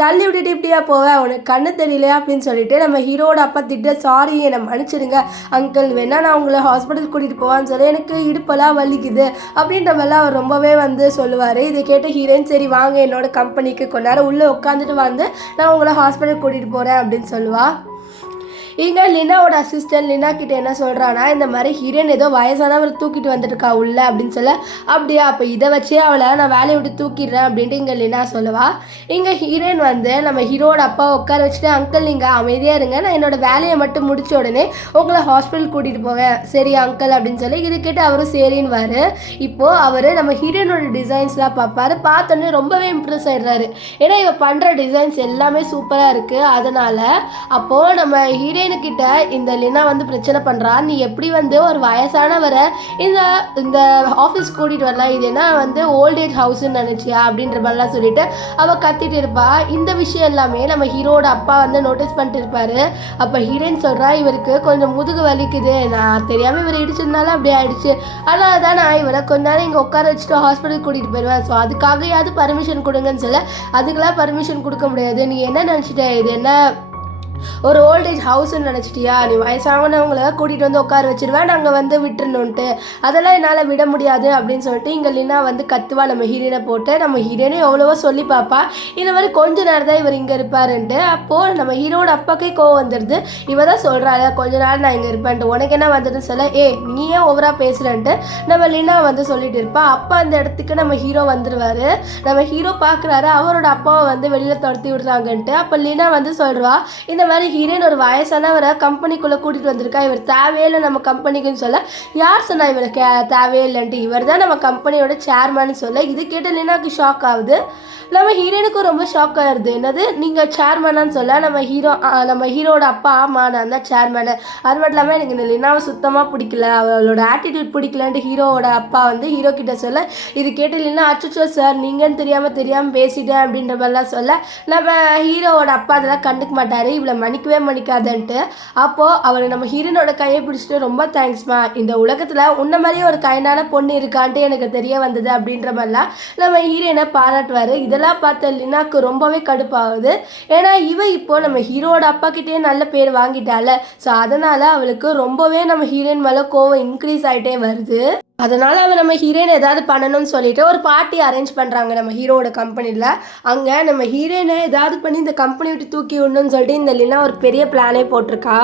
தள்ளி விட்டுட்டு இப்படியா போவேன் உனக்கு கண்ணு தெரியலையா அப்படின்னு சொல்லிட்டு நம்ம ஹீரோவோட அப்பா திட்ட, சாரி என்னை மன்னிச்சிடுங்க அங்கிள், வேணா நான் உங்களை ஹாஸ்பிட்டல் கூட்டிகிட்டு போவான்னு சொல்லி எனக்கு இடுப்பெல்லாம் வலிக்குது அப்படின்ற மாதிரிலாம் அவர் ரொம்பவே வந்து சொல்லுவார். இதை கேட்ட ஹீரோயின் சரி வாங்க என்னோட கம்பெனிக்கு கொஞ்ச நேரம் உள்ளே உட்காந்துட்டு வந்து நான் உங்களை ஹாஸ்பிட்டல் கூட்டிகிட்டு போகிறேன் அப்படின்னு சொல்லுவாள். இங்கே லினாவோட அசிஸ்டன்ட் லினா கிட்ட என்ன சொல்கிறான்னா இந்த மாதிரி ஹீரோயின் ஏதோ வயசானவரை தூக்கிட்டு வந்துட்டுருக்கா உள்ள அப்படின்னு சொல்ல, அப்படியா அப்போ இதை வச்சே அவளை நான் வேலையை விட்டு தூக்கிடுறேன் அப்படின்ட்டு இங்கே லினா சொல்லுவா. இங்கே ஹீரோயின் வந்து நம்ம ஹீரோட அப்பா உட்கார வச்சுட்டு அங்கிள் நீங்கள் அமைதியாக இருங்க, நான் என்னோடய வேலையை மட்டும் முடிச்ச உடனே உங்களை ஹாஸ்பிட்டல் கூட்டிகிட்டு போவேன் சரி அங்கிள் அப்படின்னு சொல்லி இது கேட்டு அவரும் சரின்னுவார். இப்போது அவர் நம்ம ஹீரோயினோட டிசைன்ஸ்லாம் பார்ப்பார். பார்த்தோன்னே ரொம்பவே இம்ப்ரெஸ் ஆகிடுறாரு. ஏன்னா இவ பண்ணுற டிசைன்ஸ் எல்லாமே சூப்பராக இருக்குது. அதனால் அப்போது நம்ம ஹீரோயின் கிட்ட இந்த லினா வந்து பிரச்சனை பண்றா, நீ எப்படி வந்து ஒரு வயசானவரை இந்த ஆஃபீஸ் கூட்டிட்டு வரலாம், இது என்ன வந்து ஓல்ட் ஏஜ் ஹவுஸ்ன்னு நினைச்சியா அப்படின்ற மாதிரிலாம் சொல்லிட்டு அவ கத்திட்டு இருப்பா. இந்த விஷயம் எல்லாமே நம்ம ஹீரோட அப்பா வந்து நோட்டீஸ் பண்ணிட்டு இருப்பாரு. அப்ப ஹீரோயின் சொல்றா இவருக்கு கொஞ்சம் முதுகு வலிக்குது, நான் தெரியாம இவர் இடிச்சதுனால அப்படி ஆயிடுச்சு, அதனால தான் நான் இவரை கொஞ்ச நேரம் இங்கே உட்கார வச்சுட்டு ஹாஸ்பிட்டல் கூட்டிட்டு போயிடுவேன், ஸோ அதுக்காகயாவது பர்மிஷன் கொடுங்கன்னு சொல்ல, அதுக்கெல்லாம் பர்மிஷன் கொடுக்க முடியாது, நீ என்ன நினச்சிட்ட இது என்ன ஒரு ஓல்டேஜ் ஹவுஸ்ன்னு நினச்சிட்டியா, நீ வயசானவங்களை கூட்டிகிட்டு வந்து உட்கார வச்சிருவேன் நாங்கள் வந்து விட்டுருணுன்ட்டு, அதெல்லாம் என்னால் விட முடியாது அப்படின்னு சொல்லிட்டு இங்கே லினா வந்து கத்துவா நம்ம ஹீரோயினை போட்டு. நம்ம ஹீரோயினை எவ்வளவோ சொல்லி பார்ப்பா இந்த மாதிரி கொஞ்ச நேரம் தான் இவர் இங்கே இருப்பாருன்ட்டு. அப்போது நம்ம ஹீரோட அப்பாக்கே கோவம் வந்துடுது. இவ தான் சொல்கிறாள் கொஞ்ச நேரம் நான் இங்கே இருப்பேன்ட்டு, உனக்கு என்ன வந்ததுன்னு சொல்ல, நீ ஏன் ஓவராக பேசுகிறேன்ட்டு நம்ம லினா வந்து சொல்லிட்டு இருப்பா. அப்போ அந்த இடத்துக்கு நம்ம ஹீரோ வந்துடுவார். நம்ம ஹீரோ பார்க்குறாரு அவரோட அப்பாவை வந்து வெளியில் துரத்தி விடுறாங்கன்ட்டு. அப்போ லினா வந்து சொல்கிறா இந்த மாதிரி ஹீரோயின் ஒரு வயசானவரை கம்பெனிக்குள்ளே கூட்டிகிட்டு வந்திருக்கா, இவர் தேவையில்லை நம்ம கம்பெனிக்குன்னு சொல்ல, யார் சொன்னா இவருக்கு தேவையில்லைன்ட்டு, இவர் தான் நம்ம கம்பெனியோட சேர்மேன்னு சொல்ல, இது கேட்டு லினாக்கு ஷாக் ஆகுது. நம்ம ஹீரோயினுக்கும் ரொம்ப ஷாக் ஆகிடுது. என்னது நீங்கள் சேர்மேனான்னு சொல்ல, நம்ம ஹீரோட அப்பா ஆமாம் நான் தான் சேர்மேனு, அது மட்டும் இல்லாமல் எனக்கு இந்த லினாவை சுத்தமாக பிடிக்கல, அவளோட ஆட்டிடியூட் பிடிக்கலன்ட்டு ஹீரோவோட அப்பா வந்து ஹீரோ கிட்ட சொல்ல, இது கேட்டு லினா அச்சோ சார் நீங்கன்னு தெரியாமல் பேசிட்டேன் அப்படின்ற மாதிரிலாம் சொல்ல, நம்ம ஹீரோவோட அப்பா அதெல்லாம் கண்டுக்க மாட்டார், இவ்வளோ மன்னிக்கவே மன்னிக்காதன்ட்டு. அப்போது அவர் நம்ம ஹீரோனோட கையை பிடிச்சிட்டு ரொம்ப தேங்க்ஸ்மா, இந்த உலகத்தில் உன்ன மாதிரியே ஒரு கைண்டான பொண்ணு இருக்கான்ட்டு எனக்கு தெரிய வந்தது அப்படின்ற மாதிரிலாம் நம்ம ஹீரோயினை பாராட்டுவார். இதெல்லாம் பார்த்த லினாக்கு ரொம்பவே கடுப்பாகுது. ஏன்னா இப்போ நம்ம ஹீரோட அப்பா கிட்டே நல்ல பேர் வாங்கிட்டால, ஸோ அதனால் அவளுக்கு ரொம்பவே நம்ம ஹீரோயின் மேலே கோவம் இன்க்ரீஸ் ஆகிட்டே வருது. அதனால் அவன் நம்ம ஹீரோயின் ஏதாவது பண்ணணும்னு சொல்லிட்டு ஒரு பார்ட்டி அரேஞ்ச் பண்ணுறாங்க நம்ம ஹீரோவோட கம்பெனியில். அங்கே நம்ம ஹீரோயினை ஏதாவது பண்ணி இந்த கம்பெனி விட்டு தூக்கி விடணும்னு சொல்லிட்டு இந்த லினா ஒரு பெரிய பிளானே போட்டிருக்கா.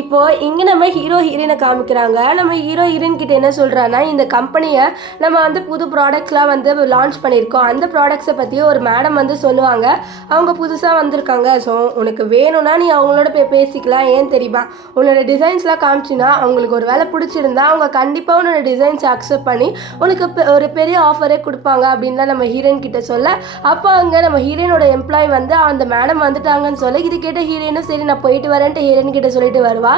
இப்போது இங்கே நம்ம ஹீரோயினை காமிக்கிறாங்க. நம்ம ஹீரோயின் கிட்ட என்ன சொல்கிறான்னா இந்த கம்பெனியை நம்ம வந்து புது ப்ராடக்ட்ஸ்லாம் வந்து லான்ச் பண்ணியிருக்கோம், அந்த ப்ராடக்ட்ஸை பற்றி ஒரு மேடம் வந்து சொல்லுவாங்க, அவங்க புதுசாக வந்திருக்காங்க, ஸோ உனக்கு வேணும்னா நீ அவங்களோட பேசிக்கலாம், ஏன் தெரியுமா உன்னோட டிசைன்ஸ்லாம் காமிச்சின்னா அவங்களுக்கு ஒரு வேலை பிடிச்சிருந்தா அவங்க கண்டிப்பாக உன்னோட டிசைன்ஸ் அக்செப்ட் பண்ணி உனக்கு ஒரு பெரிய ஆஃபரே கொடுப்பாங்க அப்படின்லாம் நம்ம ஹீரோயின் கிட்ட சொல்ல, அப்போ அங்கே நம்ம ஹீரோயினோட எம்ப்ளாயி வந்து அந்த மேடம் வந்துட்டாங்கன்னு சொல்ல, இது கேட்ட ஹீரோயினும் சரி நான் போயிட்டு வரேன்ட்டு ஹீரோயின் கிட்ட சொல்லிட்டு வருவா.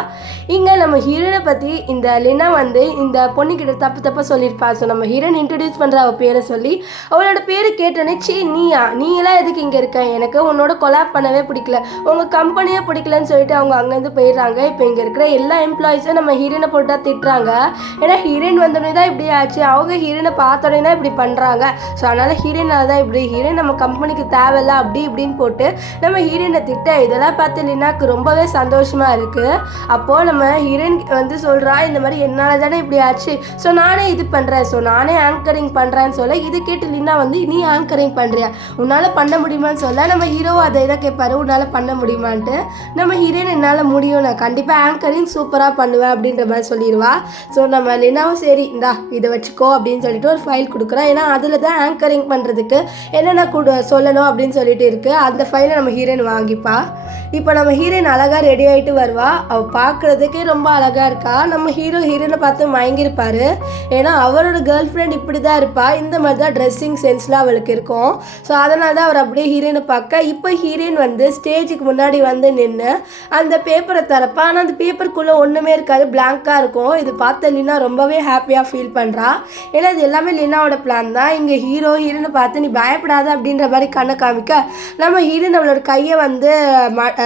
இங்கே நம்ம ஹீரோயினை பற்றி இந்த லினா வந்து இந்த பொண்ணுக்கிட்ட தப்பாக சொல்லியிருப்பா. ஸோ நம்ம ஹீரோயின் இன்ட்ரடியூஸ் பண்ணுற அவள் பேரை சொல்லி அவளோட பேரை கேட்டோன்னே நீ எல்லாம் எதுக்கு இங்கே இருக்க, எனக்கு உன்னோட கொலாப் பண்ணவே பிடிக்கல, உங்கள் கம்பெனியே பிடிக்கலன்னு சொல்லிட்டு அவங்க அங்கேருந்து போயிடுறாங்க. இப்போ இங்கே இருக்கிற எல்லா எம்ப்ளாயிஸும் நம்ம ஹீரோயினை போட்டால் திட்டுறாங்க. ஏன்னா ஹீரோயின் வந்தோடனே தான் இப்படி ஆச்சு, அவங்க ஹீரோயினை பார்த்தோன்னே தான் இப்படி பண்ணுறாங்க, ஸோ அதனால் ஹீரோயினால் தான் இப்படி, ஹீரோயின் நம்ம கம்பெனிக்கு தேவையில்ல அப்படி இப்படின்னு போட்டு நம்ம ஹீரோயினை திட்ட, இதெல்லாம் பார்த்து லினாக்கு ரொம்பவே சந்தோஷமாக இருக்குது. அப்போது நம்ம ஹீரோயின் வந்து சொல்கிறா, இந்த மாதிரி என்னால் தானே இப்படி ஆச்சு, ஸோ நானே இது பண்ணுறேன், ஸோ நானே ஆங்கரிங் பண்ணுறேன்னு சொல்ல, இது கேட்டு லினா வந்து நீ ஆங்கரிங் பண்ணுறியா, உன்னால் பண்ண முடியுமான்னு சொல்ல, நம்ம ஹீரோவும் அதை இதை கேட்பாரு, உன்னால் பண்ண முடியுமான்ட்டு. நம்ம ஹீரோயின் என்னால் முடியும், நான் கண்டிப்பாக ஆங்கரிங் சூப்பராக பண்ணுவேன் அப்படின்ற மாதிரி சொல்லிடுவா. ஸோ நம்ம லினாவும் சரி இந்தா இதை வச்சுக்கோ அப்படின்னு சொல்லிட்டு ஒரு ஃபைல் கொடுக்குறோம். ஏன்னா அதில் தான் ஆங்கரிங் பண்ணுறதுக்கு என்னென்ன சொல்லணும் அப்படின்னு சொல்லிட்டு இருக்குது. அந்த ஃபைலை நம்ம ஹீரோயின் வாங்கிப்பா. இப்போ நம்ம ஹீரோயின் அழகாக ரெடி ஆகிட்டு வருவா. அவள் பார்க்குறதுக்கே ரொம்ப அழகாக இருக்கா. நம்ம ஹீரோயினை பார்த்து மயங்கியிருப்பார். ஏன்னா அவரோட கேர்ள் ஃப்ரெண்ட் இப்படி தான் இருப்பாள், இந்த மாதிரி தான் ட்ரெஸ்ஸிங் சென்ஸ்லாம் அவளுக்கு இருக்கும். ஸோ அதனால தான் அவர் அப்படியே ஹீரோயினை பார்க்க, இப்போ ஹீரோயின் வந்து ஸ்டேஜுக்கு முன்னாடி வந்து நின்று அந்த பேப்பரை தரப்பா. ஆனால் அந்த பேப்பருக்குள்ளே ஒன்றுமே இருக்காது, பிளாங்காக இருக்கும். இது பார்த்த லினா ரொம்பவே ஹாப்பியாக ஃபீல் பண்ணுறா. ஏன்னா இது எல்லாமே லினாவோட பிளான் தான். இங்கே ஹீரோயினை பார்த்து நீ பயப்படாத அப்படின்ற மாதிரி கண்ணை காமிக்க, நம்ம ஹீரோயின் அவளோட கையை வந்து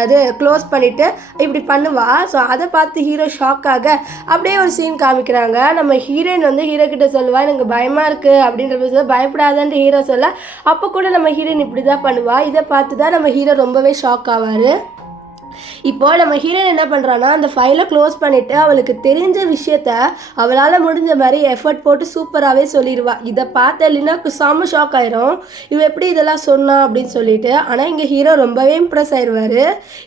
அது க்ளோஸ் பண்ணிவிட்டு இப்படி பண்ணுவா. ஸோ அதை பார்த்து ஹீரோ ஷாக்காக அப்படியே ஒரு சீன் காமிக்கிறாங்க. நம்ம ஹீரோயின் வந்து ஹீரோ கிட்ட சொல்லுவா, எனக்கு பயமாக இருக்குது அப்படின்ற பயப்படாதன்ட்டு ஹீரோ சொல்ல, அப்போ கூட நம்ம ஹீரோயின் இப்படி தான் பண்ணுவா. இதை பார்த்து தான் நம்ம ஹீரோ ரொம்பவே ஷாக் ஆவார். இப்போ நம்ம ஹீரோயின் என்ன பண்ணுறான்னா அந்த ஃபைலை க்ளோஸ் பண்ணிவிட்டு அவளுக்கு தெரிஞ்ச விஷயத்த அவளால் முடிஞ்ச மாதிரி எஃபர்ட் போட்டு சூப்பராகவே சொல்லிடுவா. இதை பார்த்த லினாக்கு செம்ம ஷாக் ஆயிரும், இவன் எப்படி இதெல்லாம் சொன்னா அப்படின்னு சொல்லிட்டு. ஆனால் இங்கே ஹீரோ ரொம்பவே இம்ப்ரெஸ் ஆயிடுவார்.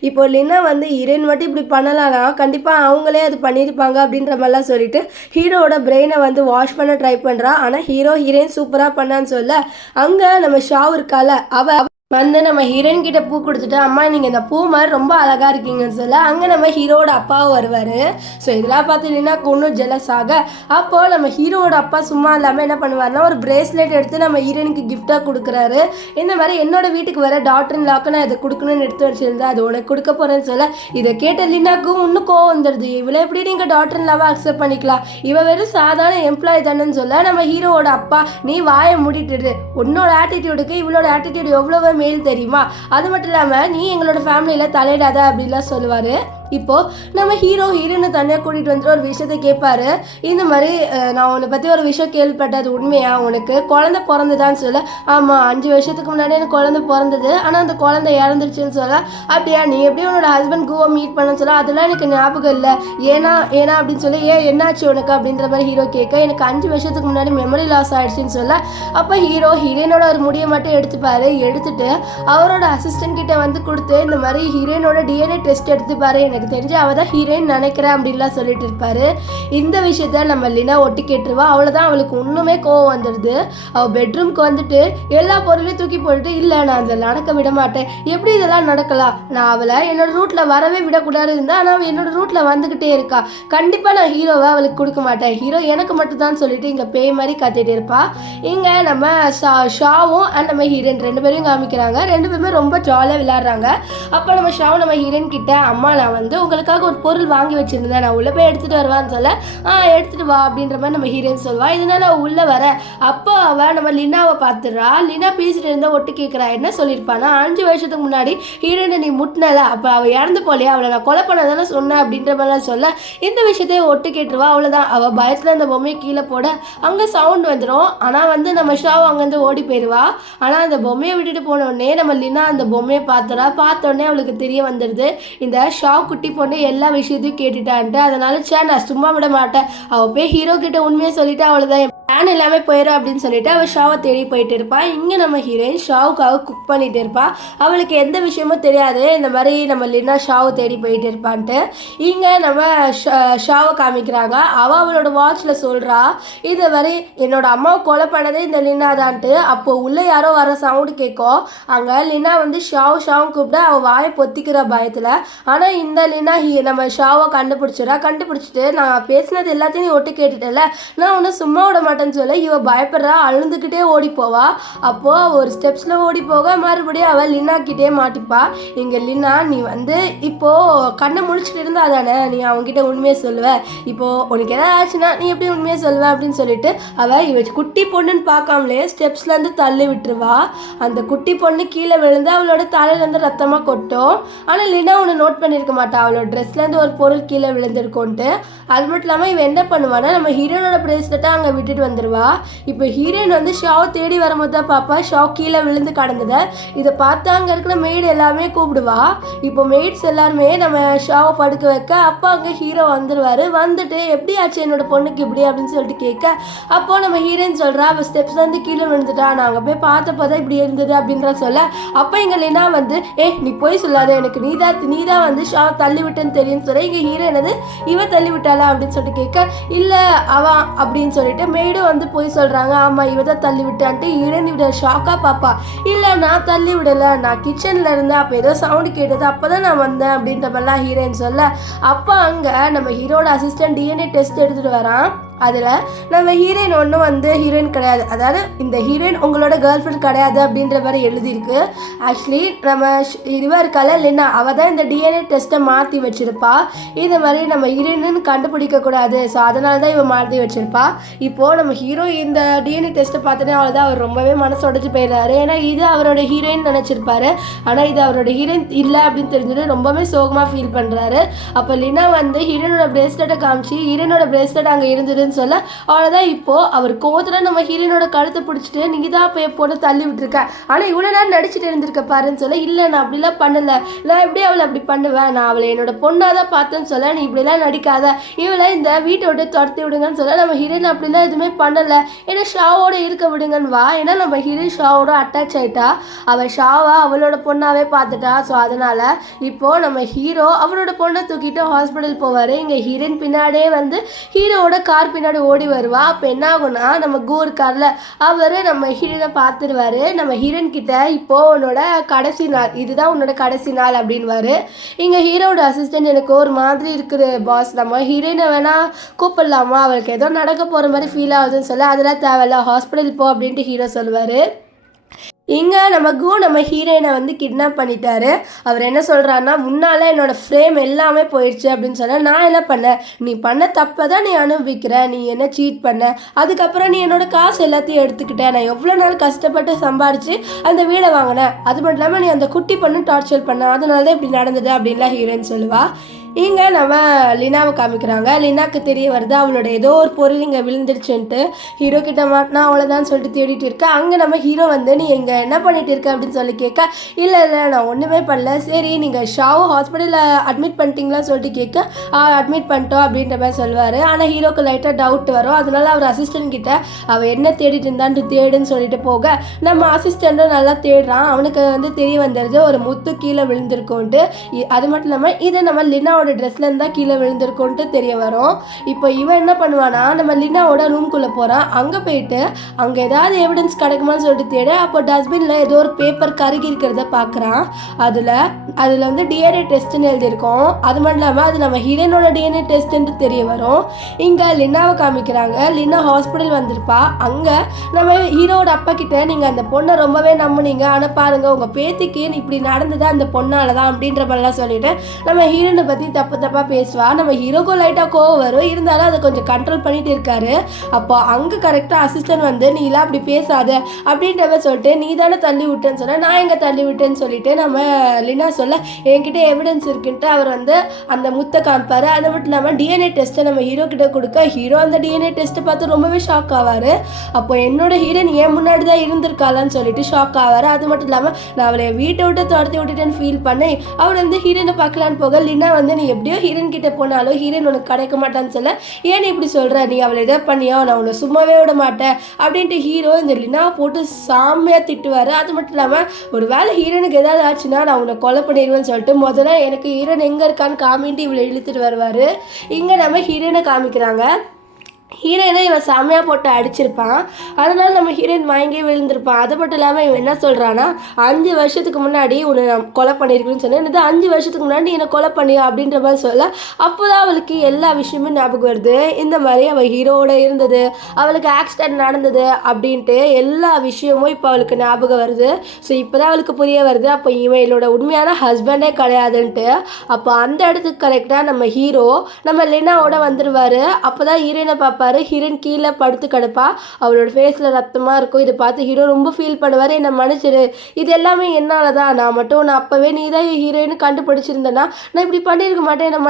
இப்போ லினா வந்து ஹீரோயின் மட்டும் இப்படி பண்ணலாம்னா கண்டிப்பாக அவங்களே அது பண்ணியிருப்பாங்க அப்படின்ற மாதிரிலாம் சொல்லிட்டு ஹீரோவோட பிரெயினை வந்து வாஷ் பண்ண ட்ரை பண்ணுறா. ஆனால் ஹீரோயின் சூப்பராக பண்ணான்னு சொல்ல, அங்கே நம்ம ஷாவ் இருக்கால அவள் வந்து நம்ம ஹீரோயின் கிட்ட பூ கொடுத்துட்டு, அம்மா நீங்கள் இந்த பூ மாதிரி ரொம்ப அழகாக இருக்கீங்கன்னு சொல்ல, அங்கே நம்ம ஹீரோவோட அப்பாவும் வருவார். ஸோ இதெல்லாம் பார்த்து லினாக்கு இன்னும் ஜெலஸ் ஆக, அப்போது நம்ம ஹீரோவோட அப்பா சும்மா இல்லாமல் என்ன பண்ணுவார்னா ஒரு பிரேஸ்லெட் எடுத்து நம்ம ஹீரோயினுக்கு கிஃப்டாக கொடுக்குறாரு. இந்த மாதிரி என்னோட வீட்டுக்கு வர டாக்டர் இன் லாக்கு நான் இதை கொடுக்கணும்னு எடுத்து வச்சுருந்தேன், அது உனக்கு கொடுக்க போகிறேன்னு சொல்ல, இதை கேட்ட லினாக்கும் இன்னும் கோவம் வந்துடுது. இவ்வளோ எப்படி நீங்கள் டாக்டர் இன் லாவை அக்செப்ட் பண்ணிக்கலாம், இவன் வெறும் சாதாரண எம்ப்ளாயி தானேன்னு சொல்ல, நம்ம ஹீரோவோட அப்பா நீ வாயை மூடிட்டுடு, உன்னோட ஆட்டிடியூடுக்கு இவளோட ஆட்டிடியூட் எவ்வளோ மேல் தெரியுமா, அது மட்டும் இல்லாமல் நீ எங்களோட ஃபேமிலியில் தலையிடாத அப்படின்லாம் சொல்லுவார். இப்போது நம்ம ஹீரோயினை தனியாக கூட்டிகிட்டு வந்துட்டு ஒரு விஷயத்தை கேட்பாரு. இந்த மாதிரி நான் உன்னை பற்றி ஒரு விஷயம் கேள்விப்பட்டது உண்மையா, உனக்கு குழந்தை பிறந்ததான்னு சொல்ல, ஆமாம் 5 வருஷத்துக்கு முன்னாடி எனக்கு குழந்தை பிறந்தது, ஆனால் அந்த குழந்தை இறந்துருச்சுன்னு சொல்ல, அப்படியா நீ எப்படி உன்னோட ஹஸ்பண்ட் கூவை மீட் பண்ணன்னு சொல்ல, அதெல்லாம் எனக்கு ஞாபகம் இல்லை, ஏன்னா அப்படின்னு சொல்லி என்னாச்சு உனக்கு அப்படின்ற மாதிரி ஹீரோ கேட்க, எனக்கு 5 வருஷத்துக்கு முன்னாடி மெமரி லாஸ் ஆகிடுச்சின்னு சொல்ல, அப்போ ஹீரோயினோட ஒரு முடியை மட்டும் எடுத்துப்பாரு. எடுத்துட்டு அவரோட அசிஸ்டன்ட் கிட்ட வந்து கொடுத்து, இந்த மாதிரி ஹீரோயினோட டிஎன்ஏ டெஸ்ட் எடுத்துப்பாரு, எனக்கு தெரிஞ்சு அவள் தான் ஹீரோயின் நினைக்கிறேன் அப்படின்லாம் சொல்லிட்டு இருப்பாரு. இந்த விஷயத்த நம்ம லினா ஒட்டி கேட்டுருவா. அவ்வளோதான், அவளுக்கு ஒன்றுமே கோவம் வந்துடுது. அவள் பெட்ரூம்க்கு வந்துட்டு எல்லா பொருளையும் தூக்கி போட்டுட்டு, இல்லை நான் அதில் நடக்க விட மாட்டேன், எப்படி இதெல்லாம் நடக்கலாம், நான் அவளை என்னோட ரூட்டில் வரவே விடக்கூடாது இருந்தால், ஆனால் அவள் என்னோட ரூட்டில் வந்துக்கிட்டே இருக்கா, கண்டிப்பாக நான் ஹீரோவை அவளுக்கு கொடுக்க மாட்டேன், ஹீரோ எனக்கு மட்டும்தான் சொல்லிட்டு இங்கே பேய் மாதிரி கத்திட்டு இருப்பா. இங்கே நம்ம ஷாவும் அண்ட் நம்ம ஹீரோயின் 2 பேரையும் காமிக்கிறாங்க. 2 பேருமே ரொம்ப ஜாலியாக விளையாடுறாங்க. அப்போ நம்ம ஷாவும் நம்ம ஹீரோயின் கிட்ட, அம்மா நான் வந்து உங்களுக்காக ஒரு பொருள் வாங்கி வச்சிருந்தேன், நான் உள்ளே போய் எடுத்துகிட்டு வருவான்னு சொல்ல, எடுத்துகிட்டு வா அப்படின்ற மாதிரி நம்ம ஹீரோயின் சொல்வா. இதனால அவள் உள்ளே வர, அப்போ அவள் நம்ம லினாவை பார்த்துடுறா. லினா பேசிட்டு இருந்தால் ஒட்டு கேட்குறா, என்ன சொல்லியிருப்பானா, 5 வருஷத்துக்கு முன்னாடி ஹீரோயினை நீ முட்டினல, அப்போ அவள் இறந்து போலையா, அவளை நான் கொலை பண்ணதானே சொன்னேன் அப்படின்ற மாதிரிலாம் சொல்ல, இந்த விஷயத்தையும் ஒட்டு கேட்டுருவா. அவ்வளோதான், அவள் பயத்தில் அந்த பொம்மையை கீழே போட அங்கே சவுண்ட் வந்துடும். ஆனால் வந்து நம்ம ஷாவும் அங்கேருந்து ஓடி போயிடுவா. ஆனால் அந்த பொம்மையை விட்டுட்டு போனோடனே நம்ம லினா அந்த பொம்மையை பார்த்தோன்னே அவளுக்கு தெரிய வந்துடுது, இந்த ஷா குட்டி பொண்ணு எல்லா விஷயத்தையும் கேட்டுட்டான்ட்டு. அதனால நான் சும்மா விட மாட்டேன், அவள் போய் ஹீரோ கிட்ட உண்மையை சொல்லிட்டு அவ்வளோதான் பிளான் எல்லாமே போயிடும் அப்படின்னு சொல்லிட்டு அவள் ஷாவை தேடி போயிட்டு இருப்பாள். இங்கே நம்ம ஹீரோயின் ஷாவுக்காக குக் பண்ணிட்டு இருப்பாள். அவளுக்கு எந்த விஷயமும் தெரியாது, இந்த மாதிரி நம்ம லினா ஷாவை தேடி போயிட்டு இருப்பான்ட்டு. இங்கே நம்ம ஷாவை காமிக்கிறாங்க. அவளோட வாட்சில் சொல்கிறா, இது வரை என்னோட அம்மாவை கொலை பண்ணதே இந்த லினா தான்ட்டு. அப்போது உள்ளே யாரோ வர சவுண்டு கேட்கும். அங்கே லினா வந்து ஷாவும் கூப்பிட்டு அவள் வாயை பொத்திக்கிற பயத்தில். ஆனால் இந்த லினா நம்ம ஷாவை கண்டுபிடிச்சிட்டு, நான் பேசினது எல்லாத்தையும் நீ ஒட்டு கேட்டுட்டல, நான் ஒன்றும் சும்மா விட மாட்டேன் போங்கன்னு சொல்ல இவ பயப்படுறா, அழுந்துக்கிட்டே ஓடி போவா. அப்போது ஒரு ஸ்டெப்ஸில் ஓடி போக மறுபடியும் அவள் லினாக்கிட்டே மாட்டிப்பா. இங்கே லினா, நீ வந்து இப்போது கண்ணை முழிச்சிட்டு இருந்தா தானே நீ அவங்ககிட்ட உண்மையை சொல்லுவ, இப்போது உனக்கு எதாவது ஆச்சுன்னா நீ எப்படி உண்மையை சொல்லுவ அப்படின்னு சொல்லிட்டு அவள் இவ குட்டி பொண்ணுன்னு பார்க்காமலே ஸ்டெப்ஸ்லேருந்து தள்ளி விட்டுருவா. அந்த குட்டி பொண்ணு கீழே விழுந்து அவளோட தலையிலேருந்து ரத்தமாக கொட்டும். ஆனால் லினா ஒன்று நோட் பண்ணியிருக்க மாட்டா, அவளோட ட்ரெஸ்லேருந்து ஒரு பொருள் கீழே விழுந்திருக்கோன்ட்டு. அது மட்டும் இல்லாமல் இவன் என்ன பண்ணுவானா, நம்ம ஹீரோனோட பிரேஸ்லெட்டை அங்கே விட்டுட்டு வந்துடுவா. இப்போ ஹீரோயின் வந்து ஷாவை தேடி வரும்போது தான் பாப்பா ஷா கீழே விழுந்து கடந்ததை. இதை பார்த்து அங்கே இருக்கிற மெய்டு எல்லாமே கூப்பிடுவா. இப்போ மெய்ட்ஸ் எல்லாருமே நம்ம ஷாவை படுக்க வைக்க அப்போ அங்கே ஹீரோ வந்துடுவார். வந்துட்டு எப்படி ஆச்சு என்னோட பொண்ணுக்கு இப்படி அப்படின்னு சொல்லிட்டு கேட்க, அப்போது நம்ம ஹீரோயின் சொல்கிறா அவள் ஸ்டெப்ஸ்லேருந்து கீழே விழுந்துட்டா, நாங்கள் போய் பார்த்தப்போ தான் இப்படி இருந்தது அப்படின்ற சொல்ல, அப்போ இங்கே லினா வந்து நீ போய் சொல்லாத, எனக்கு நீ தான் வந்து ஷாவை தள்ளி விட்டேன்னு தெரியும்னு சொல்ல, இங்கே ஹீரோ என்னது இவன் தள்ளி விட்டாளா அப்படின்னு சொல்லிட்டு கேட்க, இல்லை அவன் அப்படின்னு சொல்லிட்டு மெய்டும் வந்து போய் சொல்கிறாங்க, ஆமாம் இவ தான் தள்ளி விட்டான்ட்டு. ஹீரோயின் விட ஷாக்காக பாப்பா, இல்லை நான் தள்ளி விடலை, நான் கிச்சனில் இருந்தேன், அப்போ ஏதோ சவுண்டு கேட்டது அப்போ தான் நான் வந்தேன் அப்படின்ற மாதிரிலாம் ஹீரோயின் சொல்ல, அப்போ அங்கே நம்ம ஹீரோட அசிஸ்டன்ட் டிஎன்ஏ டெஸ்ட் எடுத்துகிட்டு வரான். அதில் நம்ம ஹீரோயின் ஒன்றும் வந்து ஹீரோயின் கிடையாது, அதாவது இந்த ஹீரோயின் உங்களோட கேர்ள் ஃப்ரெண்ட் கிடையாது அப்படின்ற மாதிரி எழுதியிருக்கு. ஆக்சுவலி நம்ம இதுவாக இருக்கால லினா, அவள் தான் இந்த டிஎன்ஏ டெஸ்ட்டை மாற்றி வச்சுருப்பா. இந்த மாதிரி நம்ம ஹீரோயின்னு கண்டுபிடிக்கக்கூடாது, ஸோ அதனால தான் இவன் மாற்றி வச்சுருப்பா. இப்போது நம்ம ஹீரோ இந்த டிஎன்ஏ டெஸ்ட்டை பார்த்தோன்னே அவள் தான் அவர் ரொம்பவே மனசு உடச்சி போயிடுறாரு. ஏன்னா இது அவரோட ஹீரோயின் நினச்சிருப்பாரு, ஆனால் இது அவரோட ஹீரோயின் இல்லை அப்படின்னு தெரிஞ்சுட்டு ரொம்பவே சோகமாக ஃபீல் பண்ணுறாரு. அப்போ லினா வந்து ஹீரோனோட பிரேஸ்லெட்டை காமிச்சு ஹீரோனோட பிரேஸ்லெட் அங்கே இருந்துட்டு சொல்ல, அவ்வளோதான். இப்போ அவர் கோவத்துல நம்ம ஹீரோனோட கழுத்தை பிடிச்சிட்டு நீ தான் போய் போட்டு தள்ளி விட்டுருக்க, ஆனால் இவ்வளோ நேரம் நடிச்சுட்டு இருந்திருக்க பாருன்னு சொல்ல, இல்லை நான் அப்படிலாம் பண்ணலை, நான் எப்படி அவளை அப்படி பண்ணுவேன், நான் அவளை என்னோட பொண்ணாக தான் பார்த்தேன்னு சொல்ல, நீ இப்படிலாம் நடிக்காத, இவளை இந்த வீட்டை விட்டு துரத்தி விடுங்கன்னு சொல்ல, நம்ம ஹீரோயின் அப்படிலாம் எதுவுமே பண்ணலை, ஏன்னா ஷாவோட இருக்க விடுங்கன்னு வா. ஏன்னா நம்ம ஹீரோயின் ஷாவோட அட்டாச் ஆகிட்டா, அவள் ஷாவை அவளோட பொண்ணாவே பார்த்துட்டா. ஸோ அதனால இப்போது நம்ம ஹீரோ அவரோட பொண்ணை தூக்கிட்டு ஹாஸ்பிட்டல் போவார். இங்கே ஹீரோயின் பின்னாடியே வந்து ஹீரோவோட கார் பின்னாடி ஓடி வருவா. அப்போ என்ன ஆகும்னா, நம்ம கூர் கார்ல அவர் நம்ம ஹீரோனை பார்த்துருவாரு. நம்ம ஹீரோயின் கிட்ட இப்போ உன்னோட கடைசி நாள், இதுதான் உன்னோட கடைசி நாள் அப்படின்வாரு. இங்கே ஹீரோட அசிஸ்டன்ட் எனக்கு ஒரு மாதிரி இருக்குது பாஸ், நம்ம ஹீரோயினை வேணா கூப்பிடலாமா, அவளுக்கு ஏதோ நடக்க போகிற மாதிரி ஃபீல் ஆகுதுன்னு சொல்ல, அதெல்லாம் தேவையில்ல ஹாஸ்பிட்டல் போ அப்படின்ட்டு ஹீரோ சொல்லுவார். இங்கே நம்ம ஹீரோயினை வந்து கிட்னாப் பண்ணிட்டாரு. அவர் என்ன சொல்கிறாருன்னா, முன்னால் என்னோடய ஃப்ரேம் எல்லாமே போயிடுச்சு அப்படின்னு சொன்ன, நான் என்ன பண்ணேன், நீ பண்ண தப்பை தான் நீ அனுபவிக்கிற, நீ என்ன சீட் பண்ண, அதுக்கப்புறம் நீ என்னோடய காசு எல்லாத்தையும் எடுத்துக்கிட்ட, நான் எவ்வளோ நாள் கஷ்டப்பட்டு சம்பாரித்து அந்த வீடை வாங்கினேன், அது மட்டும் இல்லாமல் நீ அந்த குட்டி பண்ணு டார்ச்சர் பண்ண, அதனால தான் இப்படி நடந்தது அப்படின்லாம் ஹீரோயின் சொல்லுவாள். இங்கே நம்ம லினாவை காமிக்கிறாங்க. லினாக்கு தெரிய வருது அவளோட ஏதோ ஒரு பொருள் இங்கே விழுந்துருச்சுன்ட்டு. ஹீரோ கிட்ட மாட்டினா அவ்வளோதான் சொல்லிட்டு தேடிட்டு இருக்கா. அங்கே நம்ம ஹீரோ வந்து நீ இங்கே என்ன பண்ணிட்டு இருக்க அப்படின்னு சொல்லி கேட்க, இல்லை நான் ஒன்றுமே பண்ணல, சரி நீங்கள் ஷாவை ஹாஸ்பிட்டலில் அட்மிட் பண்ணிட்டீங்களான்னு சொல்லிட்டு கேட்க, அட்மிட் பண்ணிட்டோம் அப்படின்ற மாதிரி சொல்லுவார். ஆனால் ஹீரோக்கு லைட்டாக டவுட் வரும். அதனால அவர் அசிஸ்டன்ட் கிட்ட அவள் என்ன தேடிட்டு இருந்தான்ட்டு தேடுன்னு சொல்லிட்டு போக, நம்ம அசிஸ்டண்ட்டும் நல்லா தேடுறான். அவனுக்கு வந்து தெரிய வந்துடுது ஒரு முத்து கீழே விழுந்திருக்கோன்ட்டு. அது மட்டும் இல்லாமல் இதை நம்ம லினாவோட ட்ரெஸ்ல இருந்தா கீழே விழுந்திருக்கோன்ட்டு தெரிய வரும். இப்போ இவன் என்ன பண்ணுவானா, நம்ம லினாவோட ரூம்குள்ளே போகிறான். அங்கே போயிட்டு அங்கே ஏதாவது எவிடன்ஸ் கிடைக்குமான்னு சொல்லிட்டு தேட, அப்போ டஸ்ட்பினில் ஏதோ ஒரு பேப்பர் கருகி இருக்கிறத பார்க்குறான். அதில் வந்து டிஎன்ஏ டெஸ்ட்டுன்னு எழுதியிருக்கோம். அது மட்டும் இல்லாமல் அது நம்ம ஹீரோனோட டிஎன்ஏ டெஸ்ட்டுன்ட்டு தெரிய வரும். இங்கே லினாவை காமிக்கிறாங்க. லினா ஹாஸ்பிட்டல் வந்திருப்பா. அங்கே நம்ம ஹீரோட அப்பா கிட்ட நீங்கள் அந்த பொண்ணை ரொம்பவே நம்புனீங்க, ஆனால் பாருங்கள் உங்கள் பேத்திக்கு இப்படி நடந்தது அந்த பொண்ணால தான் அப்படின்ற மாதிரிலாம் சொல்லிட்டு நம்ம ஹீரோனை பற்றி தப்பாக பேசுவா. நம்ம ஹீரோக்கும் லைட்டாக கோவம் வரும், இருந்தாலும் அதை கொஞ்சம் கண்ட்ரோல் பண்ணிட்டு இருக்காரு. அப்போ அங்கே கரெக்டாக அசிஸ்டன்ட் வந்து நீ எல்லாம் அப்படி பேசாத அப்படின்றவ சொல்லிட்டு, நீ தானே தள்ளி விட்டேன்னு சொன்ன, நான் எங்கே தள்ளி விட்டேன்னு சொல்லிட்டு நம்ம லினா சொல்ல, என்கிட்ட எவிடன்ஸ் இருக்குன்ட்டு அவர் வந்து அந்த முத்தை காமிப்பார். அது மட்டும் இல்லாமல் டிஎன்ஏ டெஸ்ட்டை நம்ம ஹீரோ கிட்ட கொடுக்க, ஹீரோ அந்த டிஎன்ஏ டெஸ்ட்டை பார்த்து ரொம்பவே ஷாக் ஆவார். அப்போ என்னோட ஹீரோயின் ஏன் முன்னாடி தான் இருந்திருக்காளான்னு சொல்லிட்டு ஷாக் ஆவார். அது மட்டும் இல்லாமல் நான் அவளை வீட்டை விட்டு துரத்தி விட்டுட்டேன்னு ஃபீல் பண்ணி அவர் வந்து ஹீரோனை பார்க்கலான்னு போக, லினா வந்து நீ எப்படியோ ஹீரோயின் கிட்ட போனாலும் ஹீரோயின் உனக்கு கிடைக்க மாட்டான்னு சொல்ல, ஏன் இப்படி சொல்கிற, நீ அவளை எதை பண்ணியோ நான் உன்னை சும்மாவே விட மாட்டேன் அப்படின்ட்டு ஹீரோ இந்த லினாவை போட்டு சாமியாக திட்டுவார். அது மட்டும் இல்லாமல் ஒரு வேளை ஹீரோனுக்கு ஏதாவது ஆச்சுன்னா நான் உன்னை கொலை பண்ணிடுவேன்னு சொல்லிட்டு முதல்ல எனக்கு ஹீரோயின் எங்கே இருக்கான்னு காமிட்டு இவளை இழுத்துட்டு வருவார். இங்கே நம்ம ஹீரோயினை காமிக்கிறாங்க. ஹீரோயினை இவன் செம்மையாக போட்டு அடிச்சிருப்பான். அதனால நம்ம ஹீரோயின் மயங்கி விழுந்திருப்பான். அது மட்டும் இல்லாமல் இவன் என்ன சொல்கிறான்னா, 5 வருஷத்துக்கு முன்னாடி உன்னை நான் கொலை பண்ணியிருக்கேன்னு சொன்னேன். என்னது 5 வருஷத்துக்கு முன்னாடி என்னை கொலை பண்ணியா அப்படின்ற மாதிரி சொல்ல, அப்போ தான் அவளுக்கு எல்லா விஷயமும் ஞாபகம் வருது. இந்த மாதிரி அவள் ஹீரோவோட இருந்தது, அவளுக்கு ஆக்சிடென்ட் நடந்தது அப்படின்ட்டு எல்லா விஷயமும் இப்போ அவளுக்கு ஞாபகம் வருது. ஸோ இப்போ தான் அவளுக்கு புரிய வருது, அப்போ இவன் என்னோட உண்மையான ஹஸ்பண்டே கிடையாதுன்ட்டு. அப்போ அந்த இடத்துக்கு கரெக்டாக நம்ம ஹீரோ நம்ம லினாவோட வந்துடுவார். அப்போ தான் ஹீரோயினை பார்ப்பாரு. ஹீரோயின் கீழே படுத்து கிடப்பா. அவளோட ஃபேஸில் ரத்தமாக இருக்கும். இதை பார்த்து ஹீரோ ரொம்ப ஃபீல் பண்ணுவார். என்னை மன்னிச்சிடு, இது எல்லாமே என்னால் தான். நான் மட்டும் நான் அப்போவே நீ தான் ஹீரோயின்னு கண்டுபிடிச்சிருந்தேன்னா நான் இப்படி பண்ணியிருக்க மாட்டேன், என்னை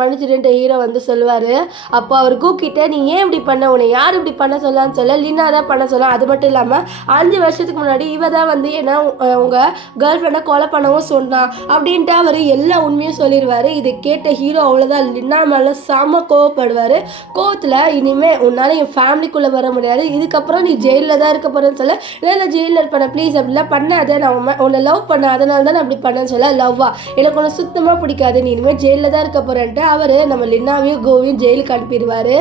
மன்னிச்சிடுன்ட்டு ஹீரோ வந்து சொல்லுவார். அப்போ அவர் கூக்கிட்ட நீ ஏன் இப்படி பண்ண, உன்னை யார் இப்படி பண்ண சொல்லான்னு சொல்ல, லினா தான் பண்ண சொல்ல. அது மட்டும் இல்லாமல் 5 வருஷத்துக்கு முன்னாடி இவ தான் வந்து என்ன உங்கள் கேர்ள் ஃப்ரெண்டை கொலை பண்ணவும் சொன்னான் அப்படின்ட்டு அவர் எல்லா உண்மையும் சொல்லிடுவார். இதை கேட்ட ஹீரோ அவ்வளோதான் லினா மேலே செம கோவப்படுவார். கோவத்தில் இனிமேல் உன்னால் என் ஃபேமிலிக்குள்ளே வர முடியாது, இதுக்கப்புறம் நீ ஜெயிலில் தான் இருக்க போகிறேன்னு சொல்ல, இல்லை ஜெயிலில் இருப்பேன் ப்ளீஸ் அப்படிலாம் பண்ணாத, நான் உன்னை லவ் பண்ண அதனால தான் நான் அப்படி பண்ணேன்னு சொல்ல, லவ்வா எனக்கு உன்னை சுத்தமாக பிடிக்காது, நீ இனிமேல் ஜெயிலில் தான் இருக்க போகிறேன்ட்டு அவர் நம்ம லின்னாவையும் கோவையும் ஜெயிலுக்கு அனுப்பிடுவார்.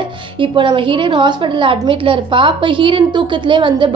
இப்போ நம்ம ஹீரோயின் ஹாஸ்பிட்டலில் அட்மிட்டில் இருப்பா. அப்போ ஹீரோயின் தூக்கத்திலே வந்து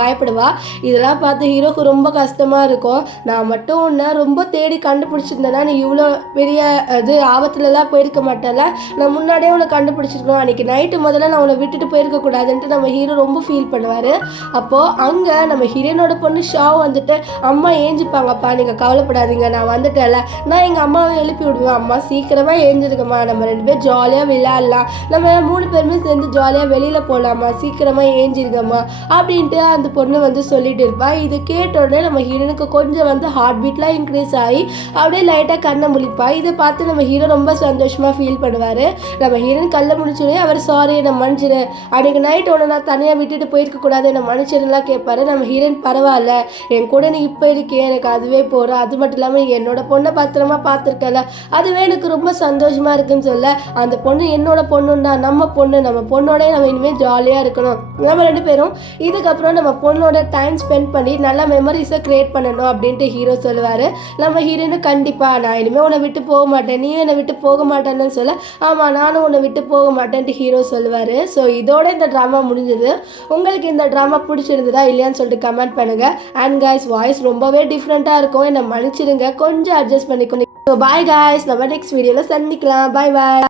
பயப்படுவா. இதெல்லாம் பார்த்து ஹீரோக்கு ரொம்ப கஷ்டமாக இருக்கும். நான் மட்டும் உன்னை ரொம்ப தேடி கண்டுபிடிச்சிருந்தேன்னா நீ இவ்வளோ பெரிய இது ஆபத்துலலாம் போயிருக்க மாட்டேன்ல, நான் முன்னாடியே உன்னை கண்டுபிடிச்சிருக்கணும், அன்றைக்கி நைட்டு முதல்ல நான் உன்னை விட்டுட்டு போயிருக்கக்கூடாதுன்ட்டு நம்ம ஹீரோ ரொம்ப ஃபீல் பண்ணுவார். அப்போது அங்கே நம்ம ஹீரோனோட பொண்ணு ஷாவ் வந்துட்டு அம்மா ஏஞ்சிப்பாங்கப்பா, நீங்கள் கவலைப்படாதீங்க, நான் வந்துட்டேன்ல, நான் எங்கள் அம்மாவை எழுப்பி விடுவேன், அம்மா சீக்கிரமாக ஏஞ்சிருக்கம்மா, நம்ம 2 பேர் ஜாலியாக விளையாடலாம், நம்ம 3 பேருமே சேர்ந்து ஜாலியாக வெளியில் போகலாமா, சீக்கிரமாக ஏஞ்சிருக்கம்மா அப்படின்ட்டு அந்த பொண்ணு வந்து சொல்லிட்டு இருப்பா. இது கேட்டோடனே நம்ம ஹீரோனுக்கு கொஞ்சம் வந்து ஹார்ட் பீட்லாம் இன்க்ரீஸ் ஆகி அப்படியே லைட்டாக கண்ணை முழிப்பா. இதை பார்த்து நம்ம ஹீரோ ரொம்ப சந்தோஷமாக ஃபீல் பண்ணுவார். நம்ம ஹீரோன் கல்லை முடிச்சோடனே அவர் சாரி என்னை மன்னிச்சிடு, அன்றைக்கி நைட் ஒன்று நான் தனியாக விட்டுட்டு போயிருக்கக்கூடாது, என்னை மன்னிச்சிடலாம் கேட்பாரு. நம்ம ஹீரோயின் பரவாயில்ல, என் கூட நீ இப்போ இருக்கே, எனக்கு அதுவே போகிறேன், அது மட்டும் இல்லாமல் என்னோட பொண்ணை பத்திரமா பார்த்துருக்கல, அதுவே எனக்கு ரொம்ப சந்தோஷமாக இருக்குன்னு சொல்ல, அந்த பொண்ணு என்னோட பொண்ணுன்னா நம்ம பொண்ணோட நம்ம இனிமேல் ஜாலியாக இருக்கணும், நம்ம 2 பேரும் இதுக்கப்புறம் நம்ம பொண்ணோட டைம் ஸ்பெண்ட் பண்ணி நல்லா மெமரிஸை க்ரியேட் பண்ணணும் அப்படின்ட்டு ஹீரோ சொல்லுவார். நம்ம ஹீரோயினும் கண்டிப்பாக நான் இனிமேல் உன்னை விட்டு போக மாட்டேன், நீ என்னை விட்டு போக மாட்டேன்னு சொல்ல, ஆமாம் நானும் உன்னை விட்டு போக மாட்டேன்ட்டு ஹீரோ சொல்லுவார். ஸோ இதோட இந்த ட்ராமா முடிஞ்சது. உங்களுக்கு இந்த ட்ராமா பிடிச்சிருந்ததா இல்லையான்னு சொல்லிட்டு கமெண்ட் பண்ணுங்கள். அண்ட் கைஸ் வாய்ஸ் ரொம்பவே டிஃப்ரெண்ட்டாக இருக்கும், என்னை மன்னிச்சிடுங்க, கொஞ்சம் அட்ஜஸ்ட் பண்ணிக்கணும். ஸோ பாய் கைஸ், நம்ம நெக்ஸ்ட் வீடியோவில் சந்திக்கலாம். பாய் பாய்.